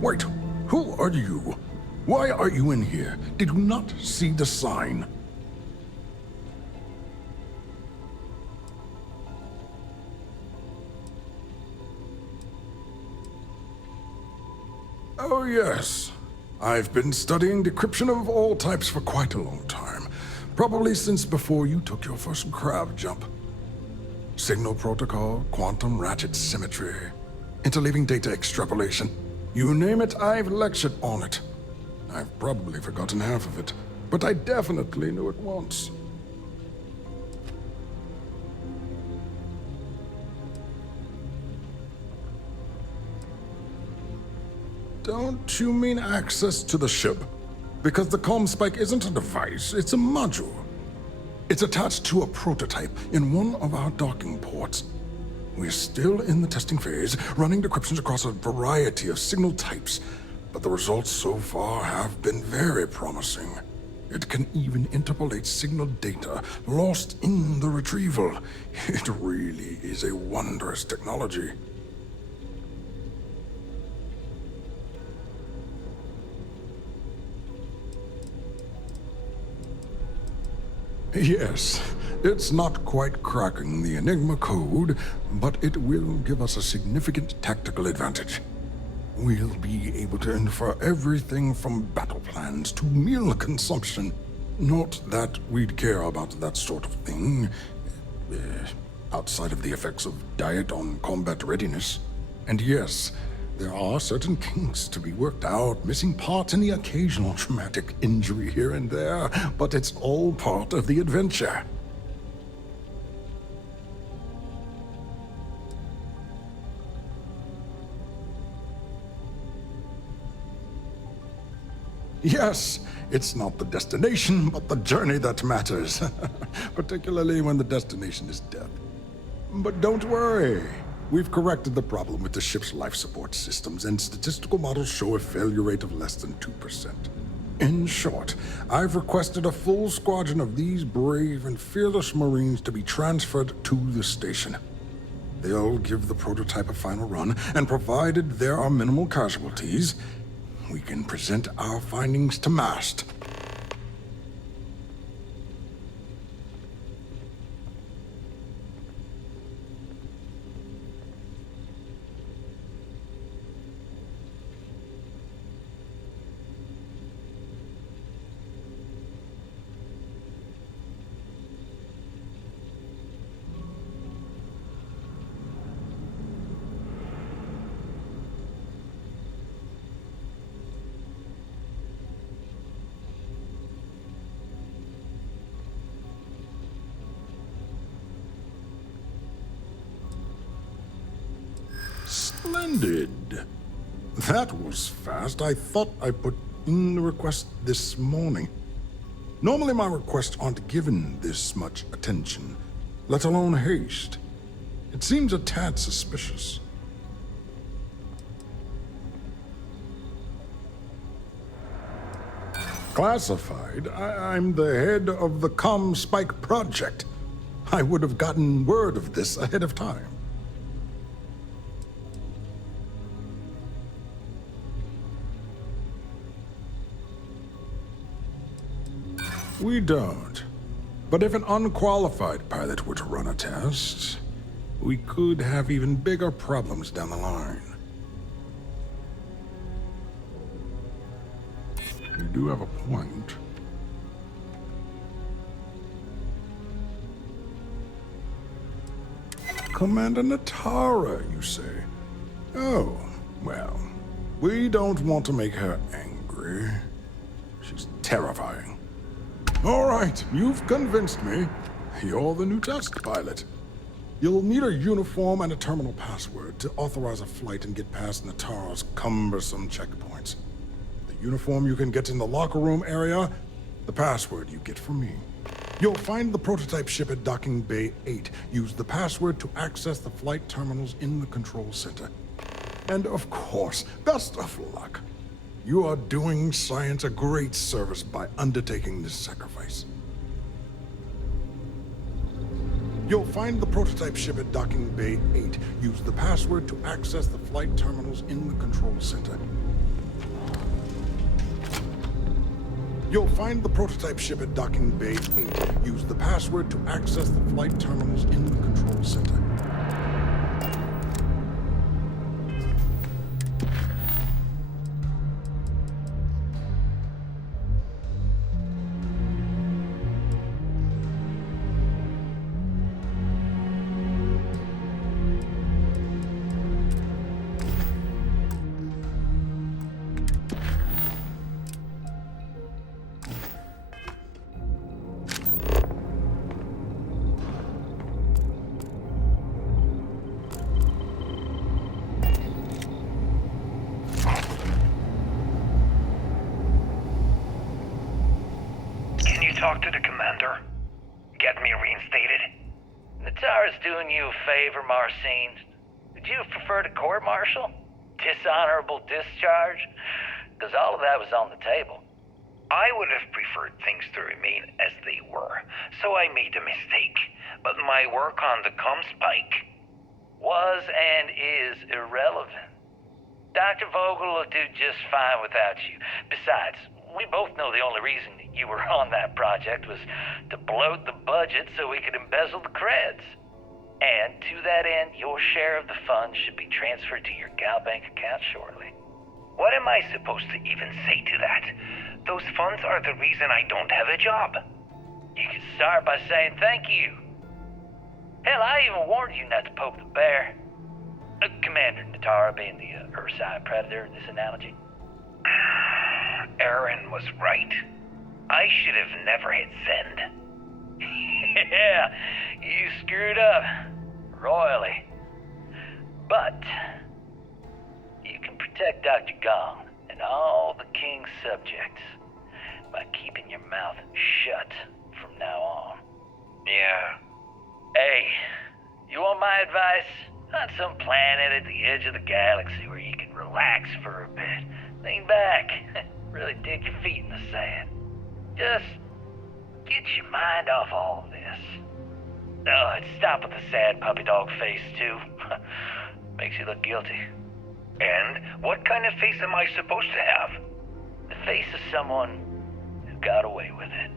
Wait, who are you? Why are you in here? Did you not see the sign? Oh yes, I've been studying decryption of all types for quite a long time. Probably since before you took your first crab jump. Signal protocol, quantum ratchet symmetry, interleaving data extrapolation. You name it, I've lectured on it. I've probably forgotten half of it, but I definitely knew it once. Don't you mean access to the ship? Because the comm spike isn't a device, it's a module. It's attached to a prototype in one of our docking ports. We're still in the testing phase, running decryptions across a variety of signal types, but the results so far have been very promising. It can even interpolate signal data lost in the retrieval. It really is a wondrous technology. Yes, it's not quite cracking the Enigma code, but it will give us a significant tactical advantage. We'll be able to infer everything from battle plans to meal consumption. Not that we'd care about that sort of thing, outside of the effects of diet on combat readiness. And yes, there are certain kinks to be worked out, missing parts and the occasional traumatic injury here and there, but it's all part of the adventure. Yes, it's not the destination, but the journey that matters, particularly when the destination is death. But don't worry. We've corrected the problem with the ship's life support systems, and statistical models show a failure rate of less than 2%. In short, I've requested a full squadron of these brave and fearless Marines to be transferred to the station. They'll give the prototype a final run, and provided there are minimal casualties, we can present our findings to MAST. Splendid. That was fast. I thought I put in the request this morning. Normally my requests aren't given this much attention, let alone haste. It seems a tad suspicious. Classified? I'm the head of the Comm Spike project. I would have gotten word of this ahead of time. We don't. But if an unqualified pilot were to run a test, we could have even bigger problems down the line. You do have a point. Commander Natara, you say? Oh, well, we don't want to make her angry. She's terrifying. All right, you've convinced me. You're the new test pilot. You'll need a uniform and a terminal password to authorize a flight and get past Natara's cumbersome checkpoints. The uniform you can get in the locker room area, the password you get from me. You'll find the prototype ship at Docking Bay 8. Use the password to access the flight terminals in the control center. And of course, best of luck. You are doing science a great service by undertaking this sacrifice. You'll find the prototype ship at Docking Bay 8. Use the password to access the flight terminals in the control center. You'll find the prototype ship at Docking Bay 8. Use the password to access the flight terminals in the control center. Natara's doing you a favor, Marcine. Would you have preferred a court-martial? Dishonorable discharge? Because all of that was on the table. I would have preferred things to remain as they were, so I made a mistake. But my work on the Comspike was and is irrelevant. Dr. Vogel will do just fine without you. Besides, we both know the only reason you were on that project was to bloat the budget so we could embezzle the creds. And to that end, your share of the funds should be transferred to your Gal Bank account shortly. What am I supposed to even say to that? Those funds are the reason I don't have a job. You could start by saying thank you. Hell, I even warned you not to poke the bear. Commander Natara being the Ursine Predator in this analogy. Aaron was right. I should have never hit send. Yeah, you screwed up. Royally. But you can protect Dr. Gong and all the King's subjects by keeping your mouth shut from now on. Yeah. Hey, you want my advice? On some planet at the edge of the galaxy where you can relax for a bit. Lean back. Really dig your feet in the sand. Just get your mind off all of this. Oh, and stop with the sad puppy dog face, too. Makes you look guilty. And what kind of face am I supposed to have? The face of someone who got away with it.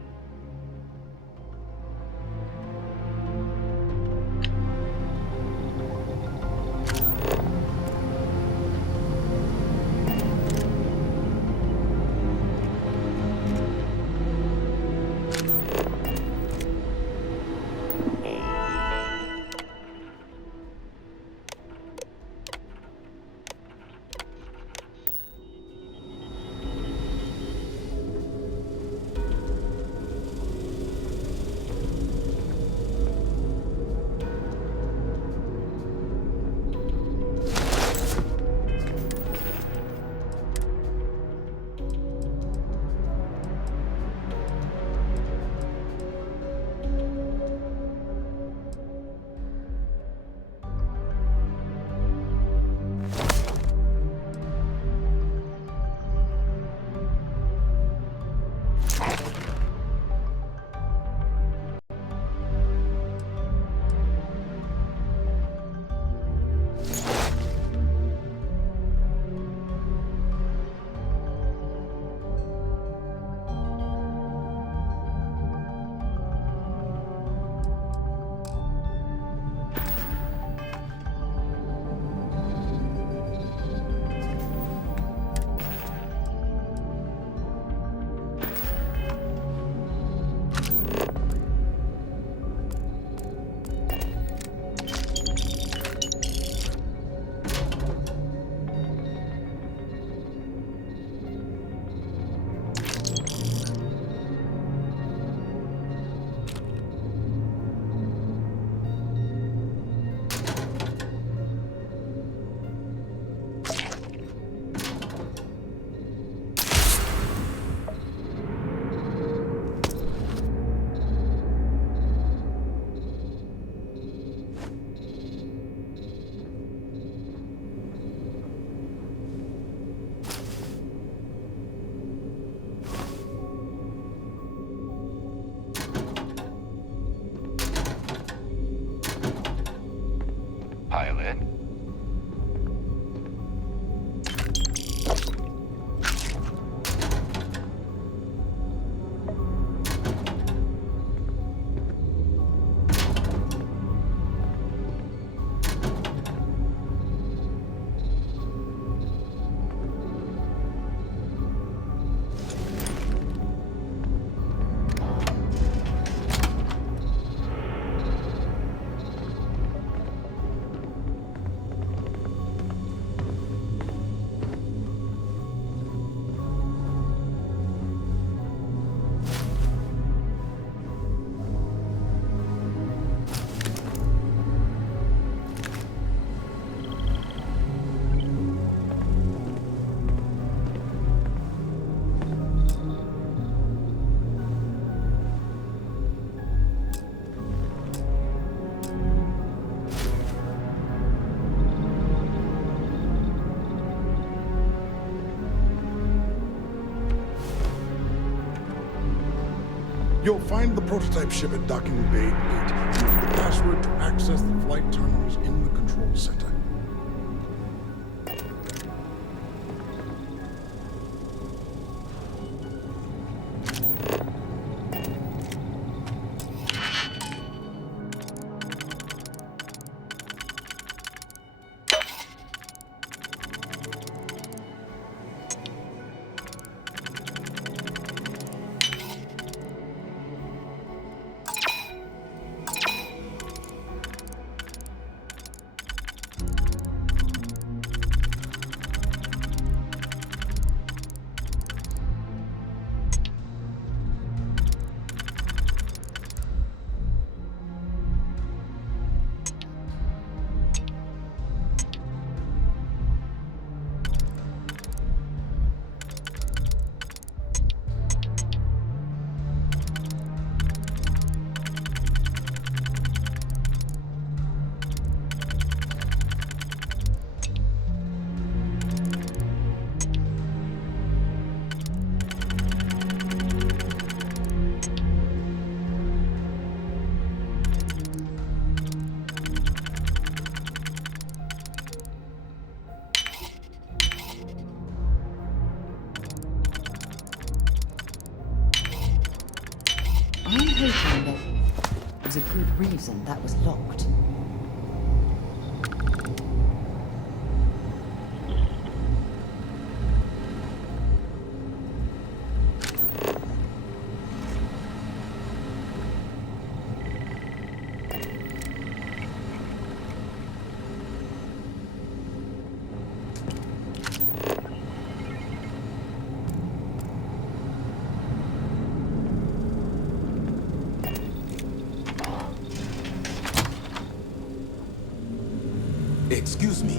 You'll find the prototype ship at docking bay 8. Use the password to access the flight terminals in the control center. I'm hoping that there's a good reason that was locked. Excuse me.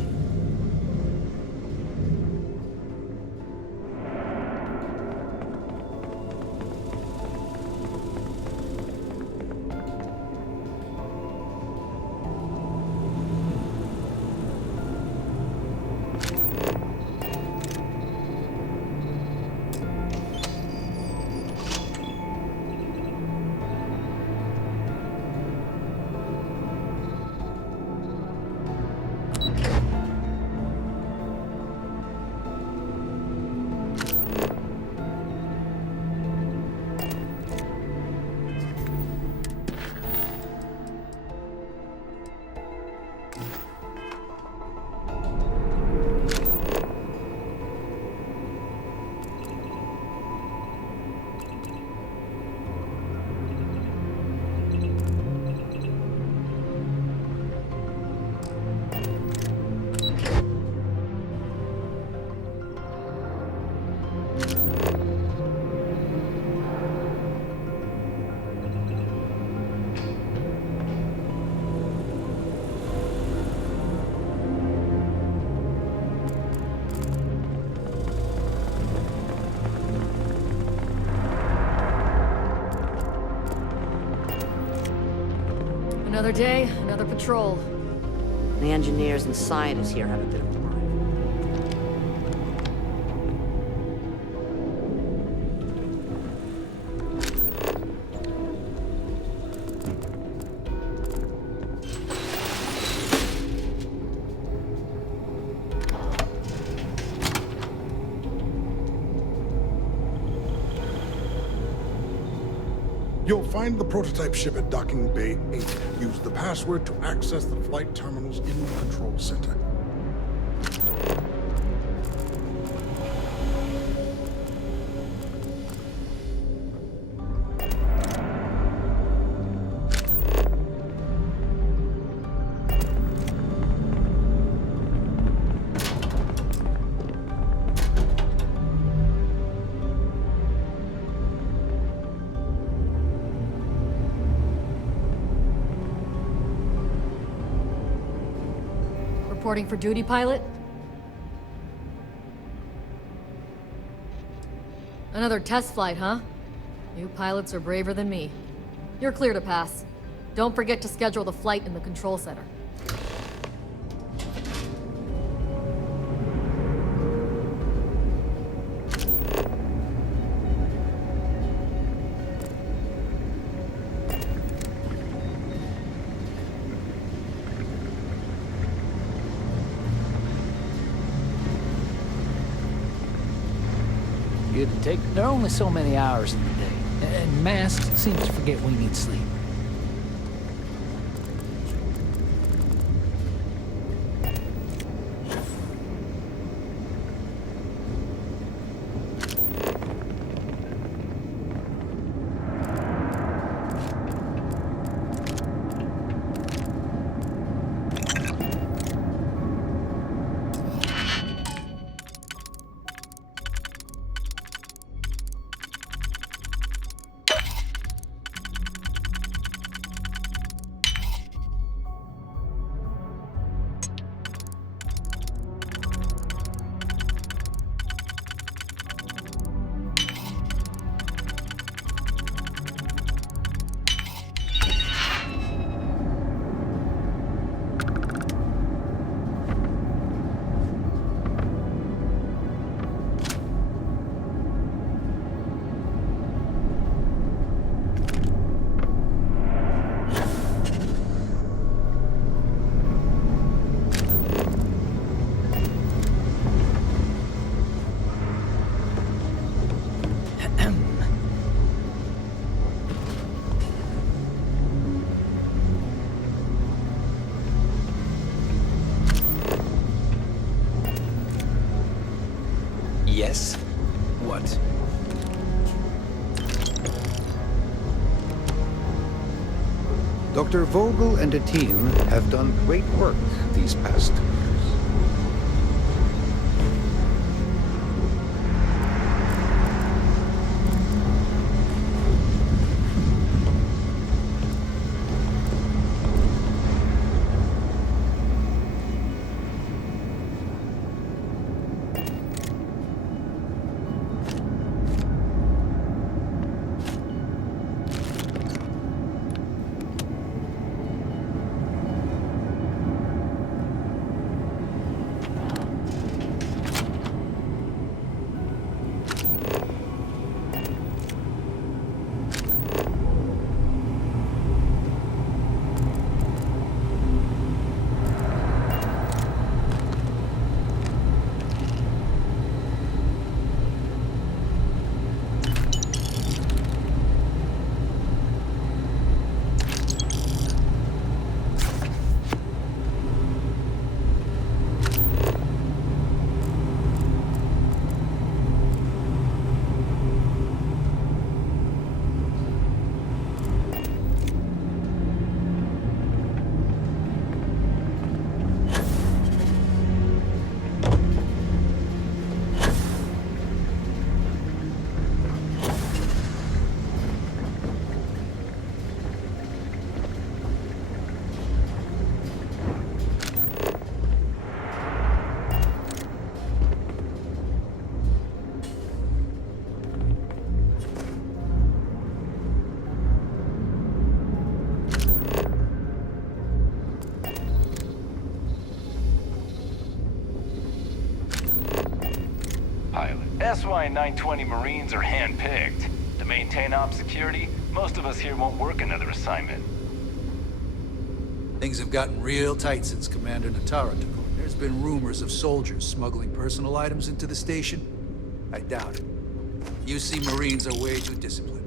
Another day, another patrol. The engineers and scientists here have a bit of a rival. You'll find the prototype ship at docking bay 8. Use the password to access the flight terminals in the control center. Reporting for duty, pilot? Another test flight, huh? You pilots are braver than me. You're clear to pass. Don't forget to schedule the flight in the control center. give and take. There are only so many hours in the day, and Mast seems to forget we need sleep. Yes? What? Dr. Vogel and the team have done great work these past 2 years. SY-920 Marines are hand-picked. To maintain op security, most of us here won't work another assignment. Things have gotten real tight since Commander Natara took over. There's been rumors of soldiers smuggling personal items into the station. I doubt it. UC Marines are way too disciplined.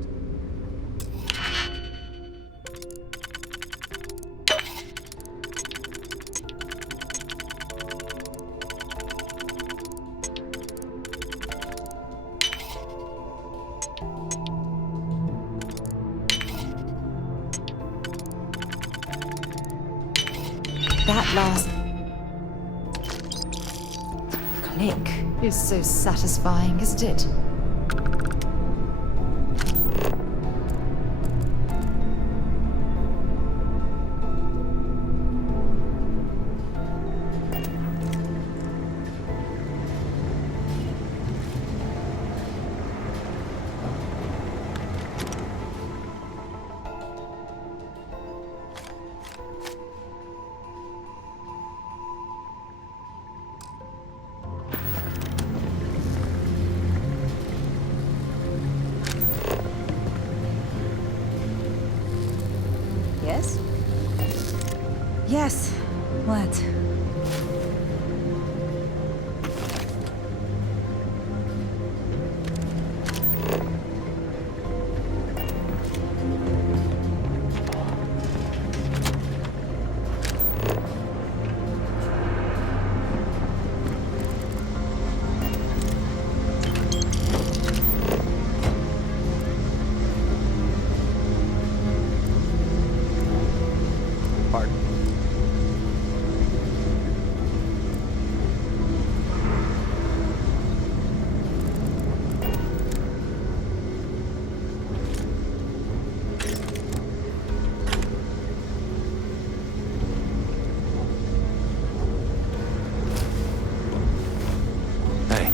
That last click is so satisfying, isn't it? Yes? Yes. What? Pardon? Hey.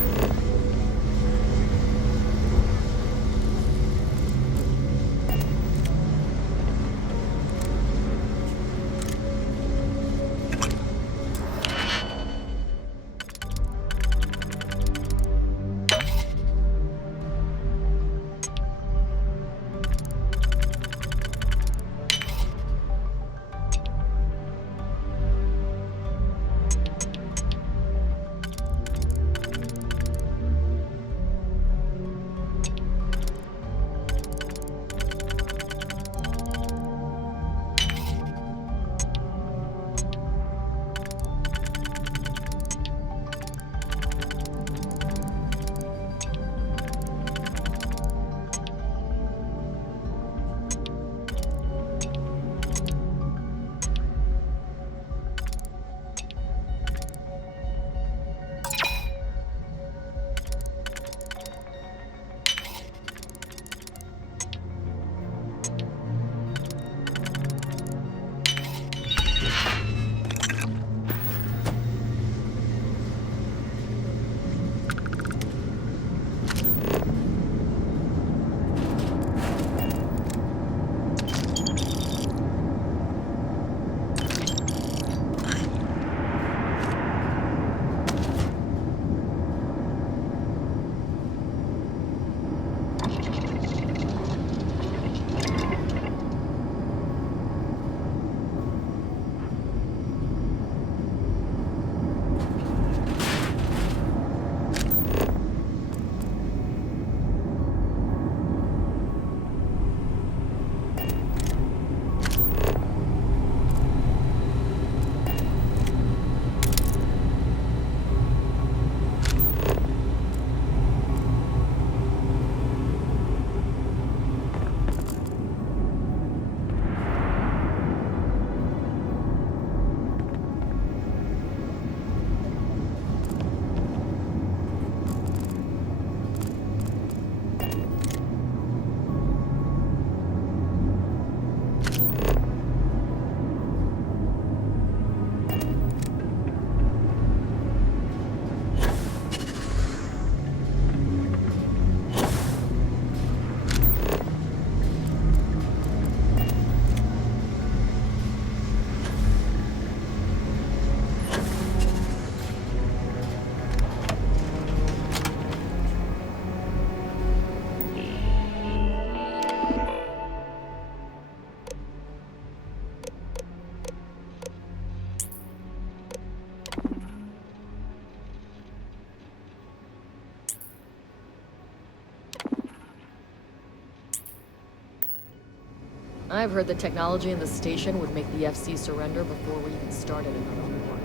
I've heard the technology in the station would make the FC surrender before we even started another war.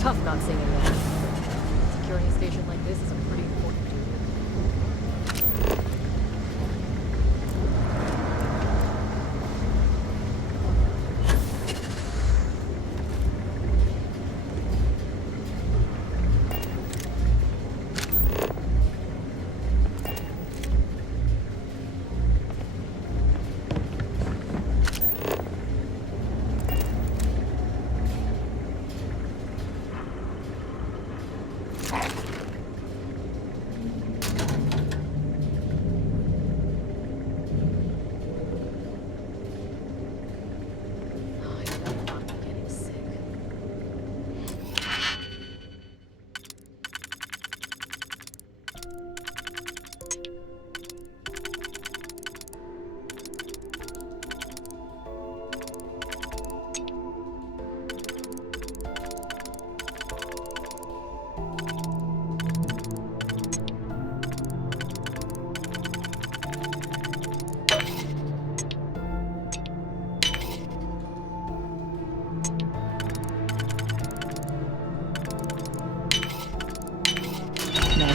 Tough not seeing anyone. Securing a station like this is a pretty important duty.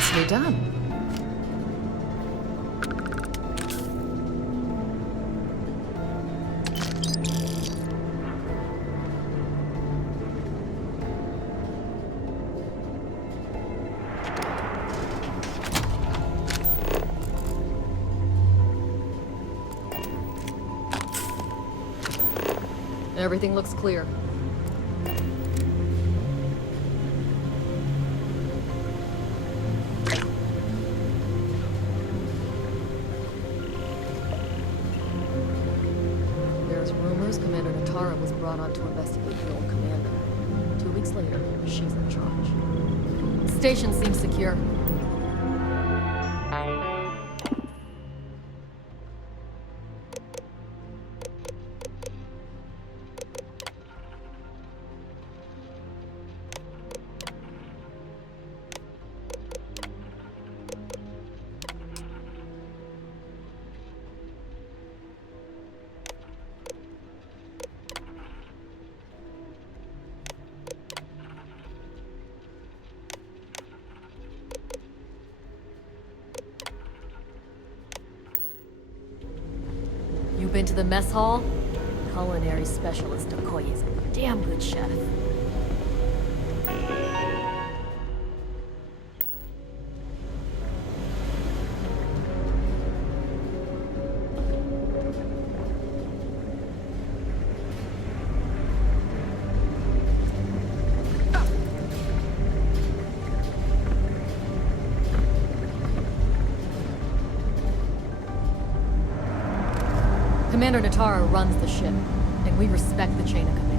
Nicely done. Everything looks clear. There's rumors Commander Natara was brought on to investigate the old commander. 2 weeks later, she's in charge. Station seems secure. You been to the mess hall? Culinary specialist Okoye's a damn good chef. Commander Natara runs the ship, and we respect the chain of command.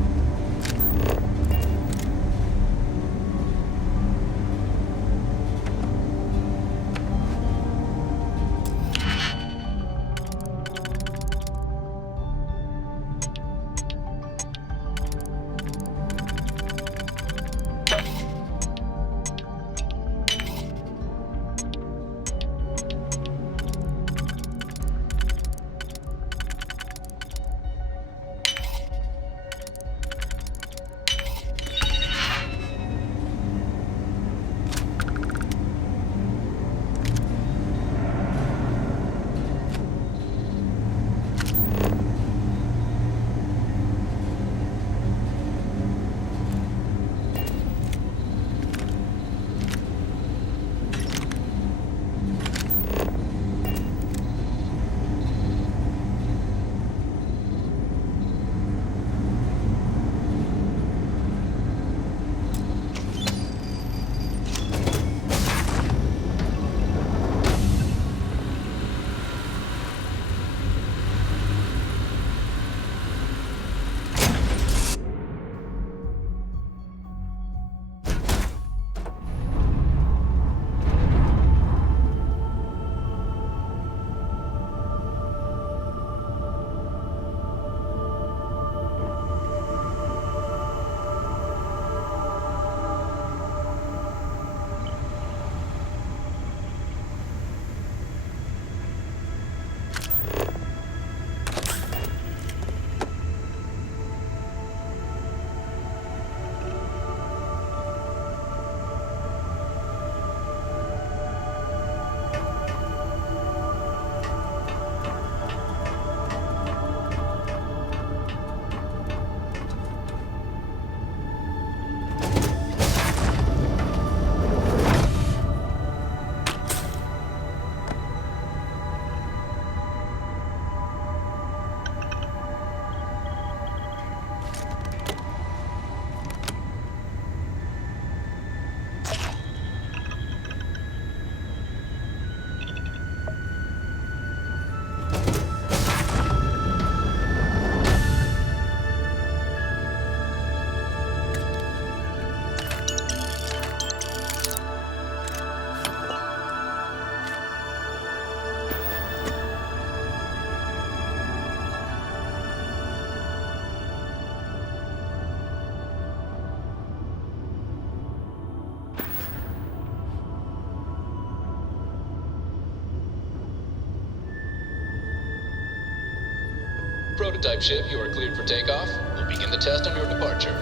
Prototype ship, you are cleared for takeoff. We'll begin the test on your departure.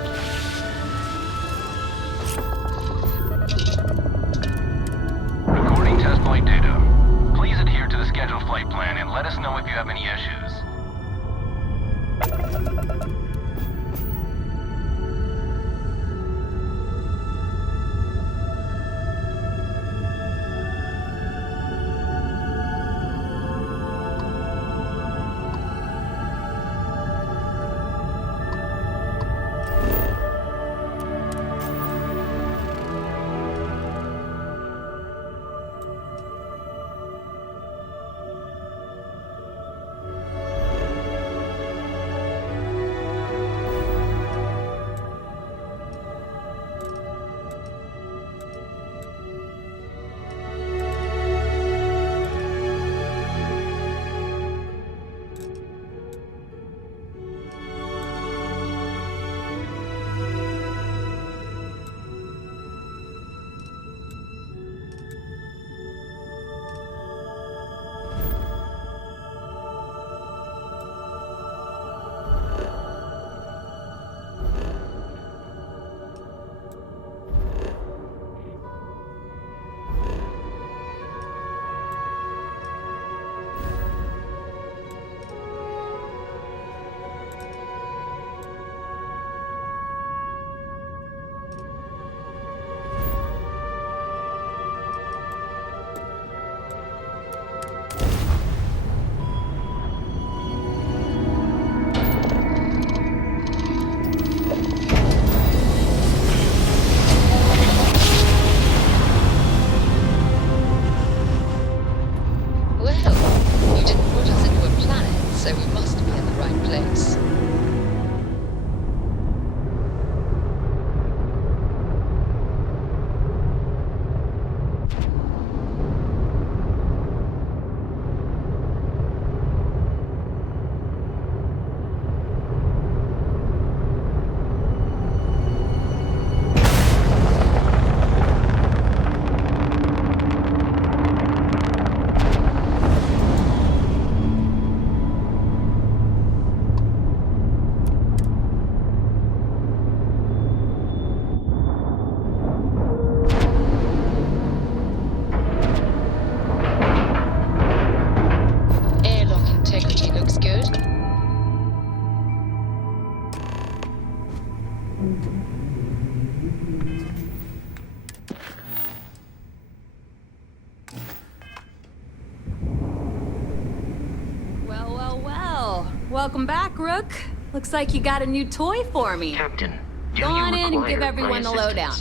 Well, well, well. Welcome back, Rook. Looks like you got a new toy for me. Captain, go on in and give everyone the lowdown.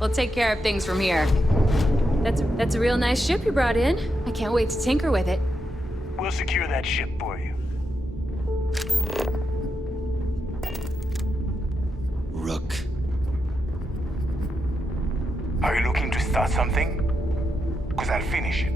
We'll take care of things from here. That's a real nice ship you brought in. I can't wait to tinker with it. We'll secure that ship for you. Rook. Are you looking to start something? Because I'll finish it.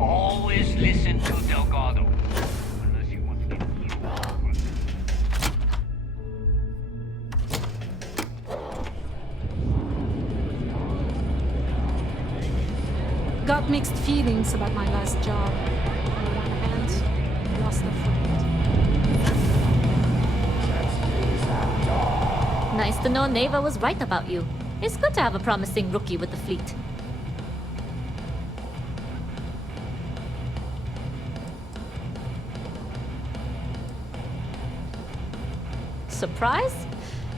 Always listen to Delgado. Unless you want to get you off. Got mixed feelings about my last job. On the one hand, I lost a friend. Nice to know Neva was right about you. It's good to have a promising rookie with the fleet. Surprise?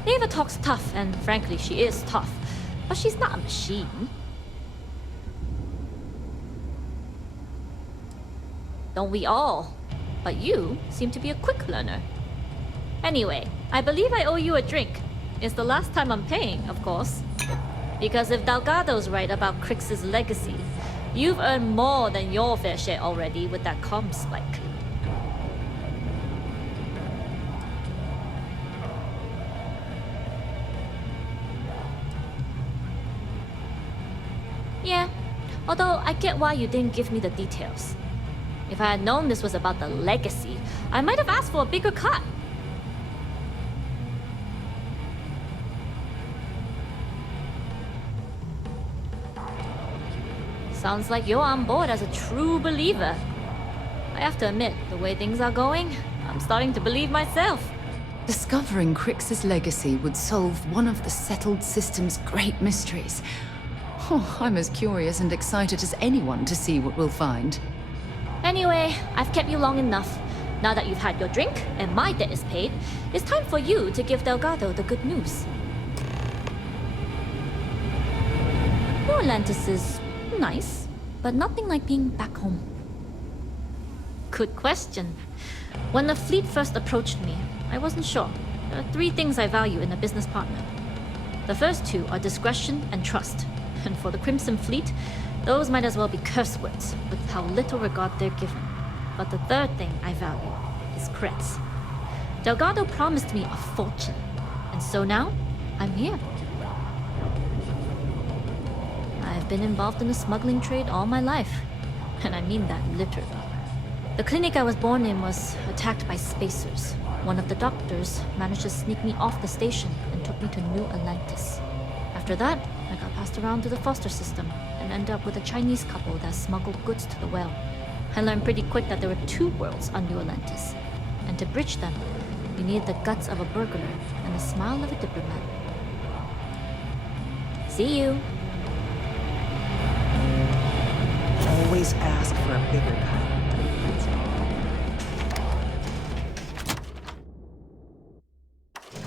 Neva talks tough, and frankly, she is tough. But she's not a machine. Don't we all? But you seem to be a quick learner. Anyway, I believe I owe you a drink. It's the last time I'm paying, of course. Because if Delgado's right about Crix's legacy, you've earned more than your fair share already with that comm spike. Yeah, although I get why you didn't give me the details. If I had known this was about the legacy, I might have asked for a bigger cut. Sounds like you're on board as a true believer. I have to admit, the way things are going, I'm starting to believe myself. Discovering Crix's legacy would solve one of the settled system's great mysteries. Oh, I'm as curious and excited as anyone to see what we'll find. Anyway, I've kept you long enough. Now that you've had your drink and my debt is paid, it's time for you to give Delgado the good news. New Atlantis is nice, but nothing like being back home. Good question. When the fleet first approached me, I wasn't sure. There are 3 things I value in a business partner. The first 2 are discretion and trust. And for the Crimson Fleet, those might as well be curse words, with how little regard they're given. But the third thing I value is creds. Delgado promised me a fortune, and so now, I'm here. I've been involved in the smuggling trade all my life, and I mean that literally. The clinic I was born in was attacked by spacers. One of the doctors managed to sneak me off the station and took me to New Atlantis. After that, I got passed around to the foster system and ended up with a Chinese couple that smuggled goods to the well. I learned pretty quick that there were 2 worlds on New Atlantis, and to bridge them, you needed the guts of a burglar and the smile of a diplomat. See you. Always ask for a bigger cut.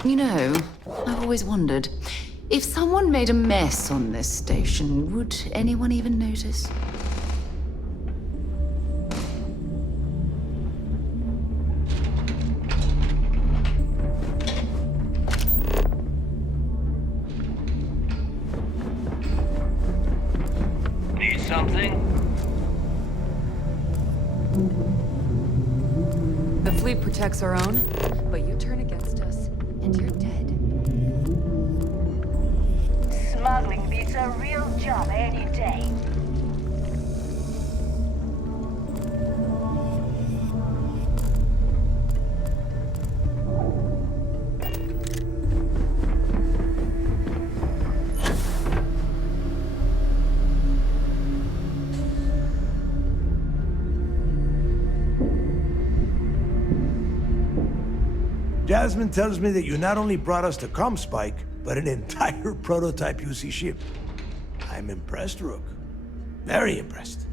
You know, I've always wondered, if someone made a mess on this station, would anyone even notice? something? The fleet protects our own, but you turn against us, and you're dead. Smuggling beats a real job any day. Jasmine tells me that you not only brought us the Comspike, but an entire prototype UC ship. I'm impressed, Rook. Very impressed.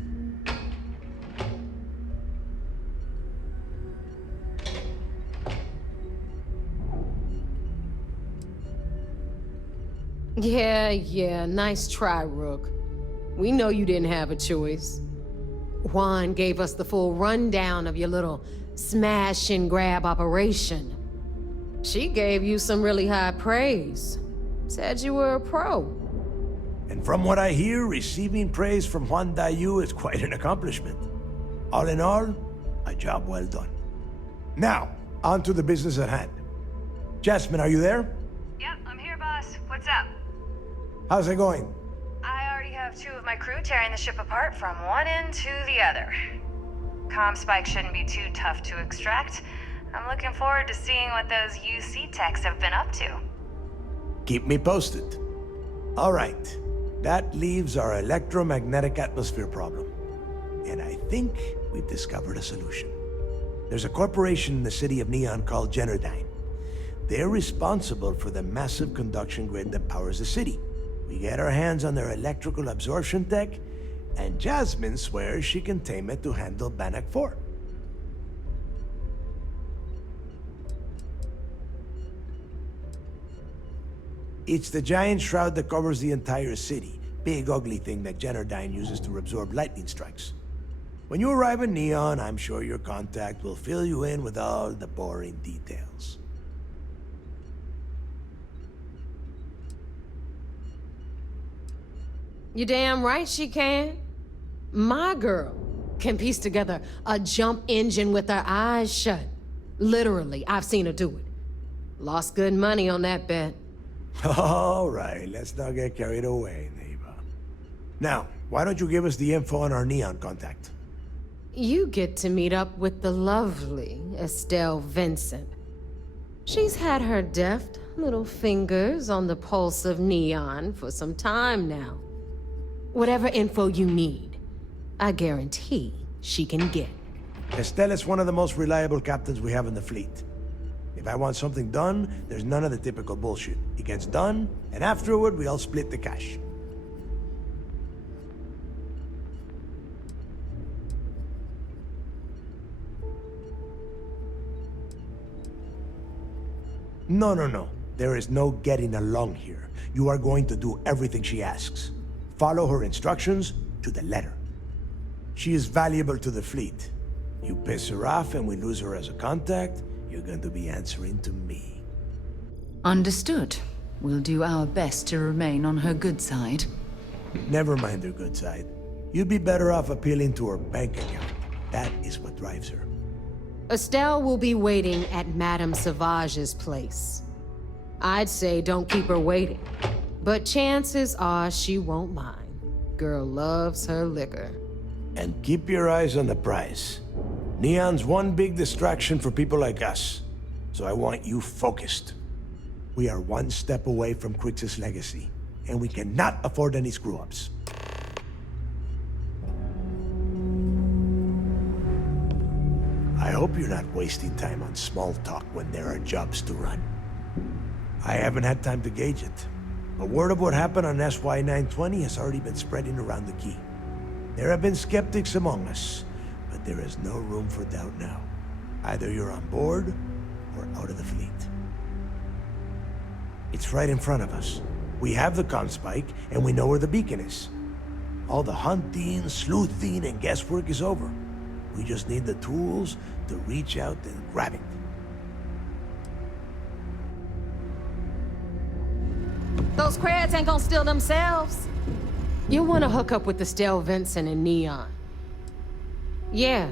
Yeah, nice try, Rook. We know you didn't have a choice. Juan gave us the full rundown of your little smash and grab operation. She gave you some really high praise. Said you were a pro. And from what I hear, receiving praise from Juan Dayu is quite an accomplishment. All in all, a job well done. Now, on to the business at hand. Jasmine, are you there? Yep, I'm here, boss. What's up? How's it going? I already have 2 of my crew tearing the ship apart from one end to the other. Comspike shouldn't be too tough to extract. I'm looking forward to seeing what those UC techs have been up to. Keep me posted. All right. That leaves our electromagnetic atmosphere problem. And I think we've discovered a solution. There's a corporation in the city of Neon called Generdyne. They're responsible for the massive conduction grid that powers the city. We get our hands on their electrical absorption tech, and Jasmine swears she can tame it to handle Bannock 4. It's the giant shroud that covers the entire city. Big, ugly thing that Generdyne uses to absorb lightning strikes. When you arrive in Neon, I'm sure your contact will fill you in with all the boring details. You damn right she can. My girl can piece together a jump engine with her eyes shut. Literally, I've seen her do it. Lost good money on that bet. All right, let's not get carried away, neighbor. Now, why don't you give us the info on our Neon contact? You get to meet up with the lovely Estelle Vincent. She's had her deft little fingers on the pulse of Neon for some time now. Whatever info you need, I guarantee she can get. Estelle is one of the most reliable captains we have in the fleet. If I want something done, there's none of the typical bullshit. It gets done, and afterward, we all split the cash. No. There is no getting along here. You are going to do everything she asks. Follow her instructions to the letter. She is valuable to the fleet. You piss her off and we lose her as a contact, you're going to be answering to me. Understood. We'll do our best to remain on her good side. Never mind her good side. You'd be better off appealing to her bank account. That is what drives her. Estelle will be waiting at Madame Sauvage's place. I'd say don't keep her waiting, but chances are she won't mind. Girl loves her liquor. And keep your eyes on the prize. Neon's one big distraction for people like us, so I want you focused. We are one step away from Crix's legacy, and we cannot afford any screw-ups. I hope you're not wasting time on small talk when there are jobs to run. I haven't had time to gauge it, but word of what happened on SY-920 has already been spreading around the key. There have been skeptics among us, but there is no room for doubt now. Either you're on board, or out of the fleet. It's right in front of us. We have the Comspike, and we know where the beacon is. All the hunting, sleuthing, and guesswork is over. We just need the tools to reach out and grab it. Those crabs ain't gonna steal themselves. You'll want to hook up with Estelle Vincent and Neon. Yeah,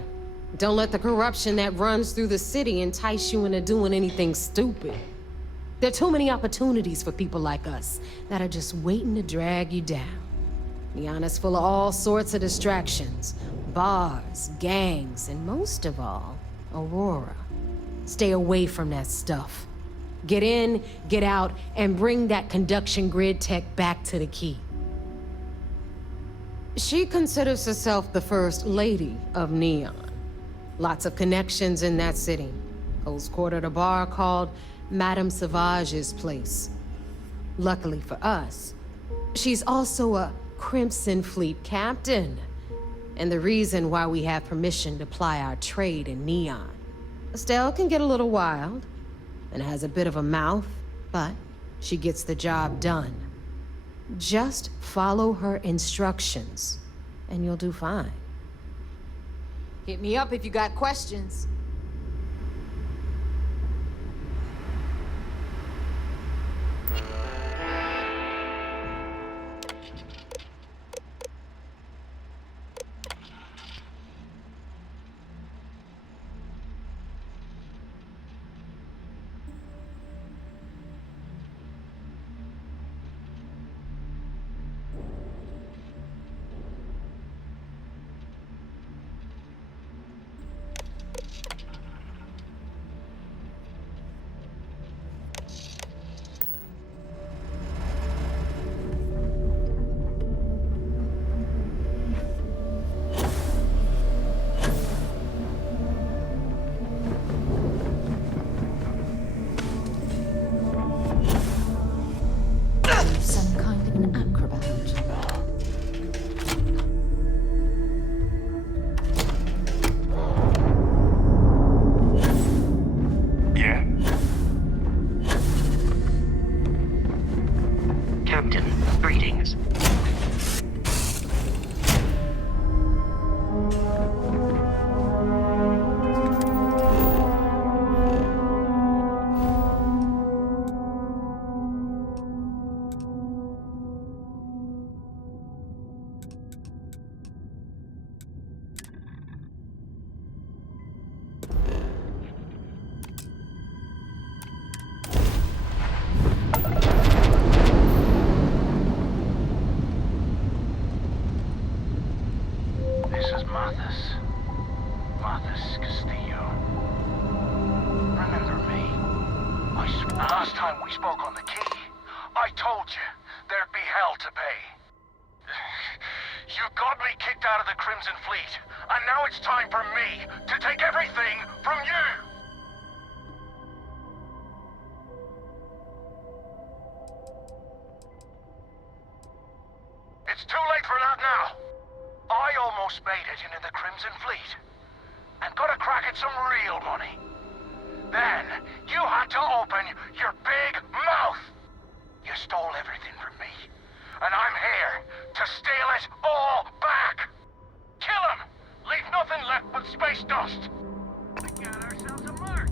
don't let the corruption that runs through the city entice you into doing anything stupid. There are too many opportunities for people like us that are just waiting to drag you down. Neon is full of all sorts of distractions. Bars, gangs, and most of all, Aurora. Stay away from that stuff. Get in, get out, and bring that conduction grid tech back to the key. She considers herself the first lady of Neon. Lots of connections in that city. Holds court at a bar called Madame Savage's place. Luckily for us, she's also a Crimson Fleet captain, and the reason why we have permission to ply our trade in Neon. Estelle can get a little wild, and has a bit of a mouth, but she gets the job done. Just follow her instructions, and you'll do fine. Hit me up if you got questions. Some kind of an acrobat. Yeah? Captain, greetings. This is Marthas. Marthas Castillo. Remember me? Last time we spoke on the key, I told you there'd be hell to pay. You got me kicked out of the Crimson Fleet, and now it's time for me to take everything from you! It's too late for that now. I almost made it into the Crimson Fleet, and got a crack at some real money. Then, you had to open your big mouth! You stole everything from me, and I'm here to steal it all back! Kill him! Leave nothing left but space dust! We got ourselves a mark!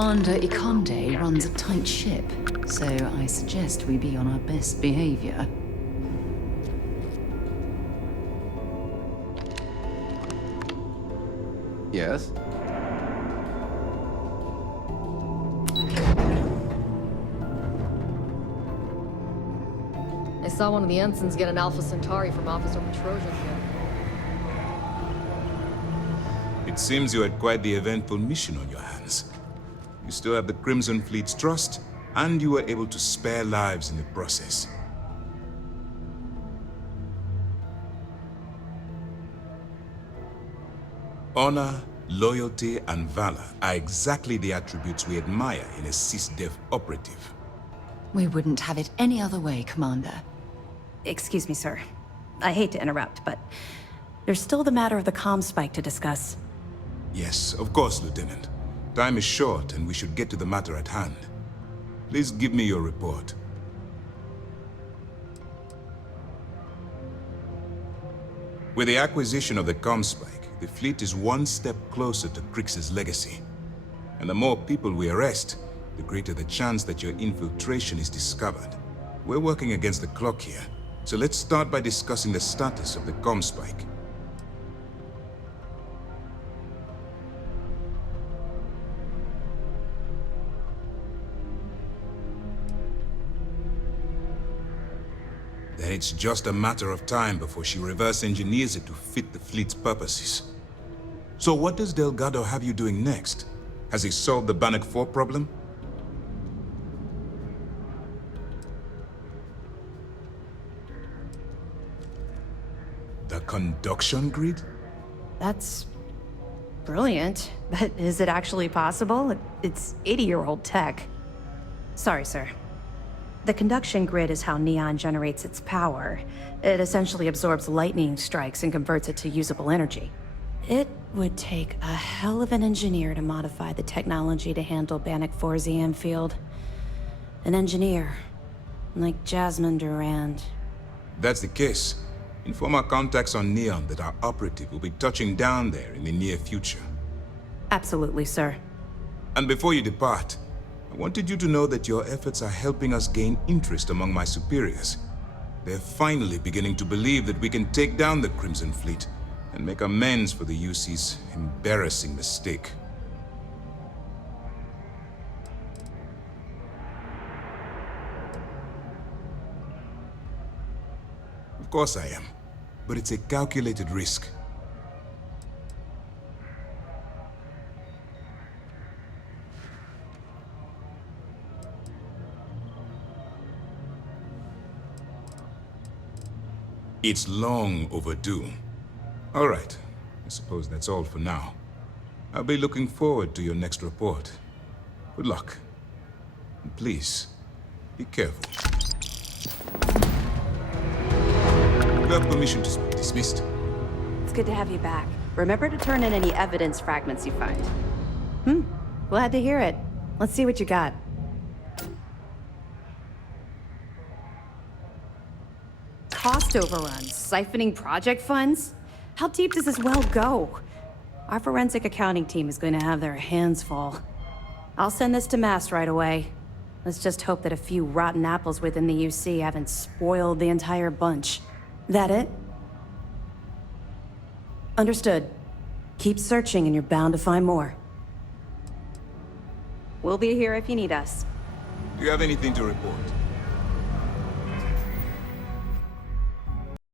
Commander Ikonde runs a tight ship, so I suggest we be on our best behavior. Yes? I saw one of the ensigns get an Alpha Centauri from Officer Petrosian here. It seems you had quite the eventful mission on your hands. You still have the Crimson Fleet's trust, and you were able to spare lives in the process. Honor, loyalty, and valor are exactly the attributes we admire in a SysDef operative. We wouldn't have it any other way, Commander. Excuse me, sir. I hate to interrupt, but there's still the matter of the comm spike to discuss. Yes, of course, Lieutenant. Time is short, and we should get to the matter at hand. Please give me your report. With the acquisition of the comm spike, the fleet is one step closer to Crix's legacy. And the more people we arrest, the greater the chance that your infiltration is discovered. We're working against the clock here, so let's start by discussing the status of the comm spike. Then it's just a matter of time before she reverse engineers it to fit the fleet's purposes. So what does Delgado have you doing next? Has he solved the Bannock 4 problem? The conduction grid? That's brilliant, but is it actually possible? It's 80-year-old tech. Sorry, sir. The conduction grid is how Neon generates its power. It essentially absorbs lightning strikes and converts it to usable energy. It would take a hell of an engineer to modify the technology to handle Bannock 4's EM field. An engineer, like Jasmine Durand. If that's the case, inform our contacts on Neon that our operative will be touching down there in the near future. Absolutely, sir. And before you depart, I wanted you to know that your efforts are helping us gain interest among my superiors. They're finally beginning to believe that we can take down the Crimson Fleet and make amends for the UC's embarrassing mistake. Of course I am, but it's a calculated risk. It's long overdue. All right, I suppose that's all for now. I'll be looking forward to your next report. Good luck. And please, be careful. You have permission to be dismissed. It's good to have you back. Remember to turn in any evidence fragments you find. Glad to hear it. Let's see what you got. Cost overruns, siphoning project funds? How deep does this well go? Our forensic accounting team is going to have their hands full. I'll send this to Mast right away. Let's just hope that a few rotten apples within the UC haven't spoiled the entire bunch. That it? Understood. Keep searching and you're bound to find more. We'll be here if you need us. Do you have anything to report?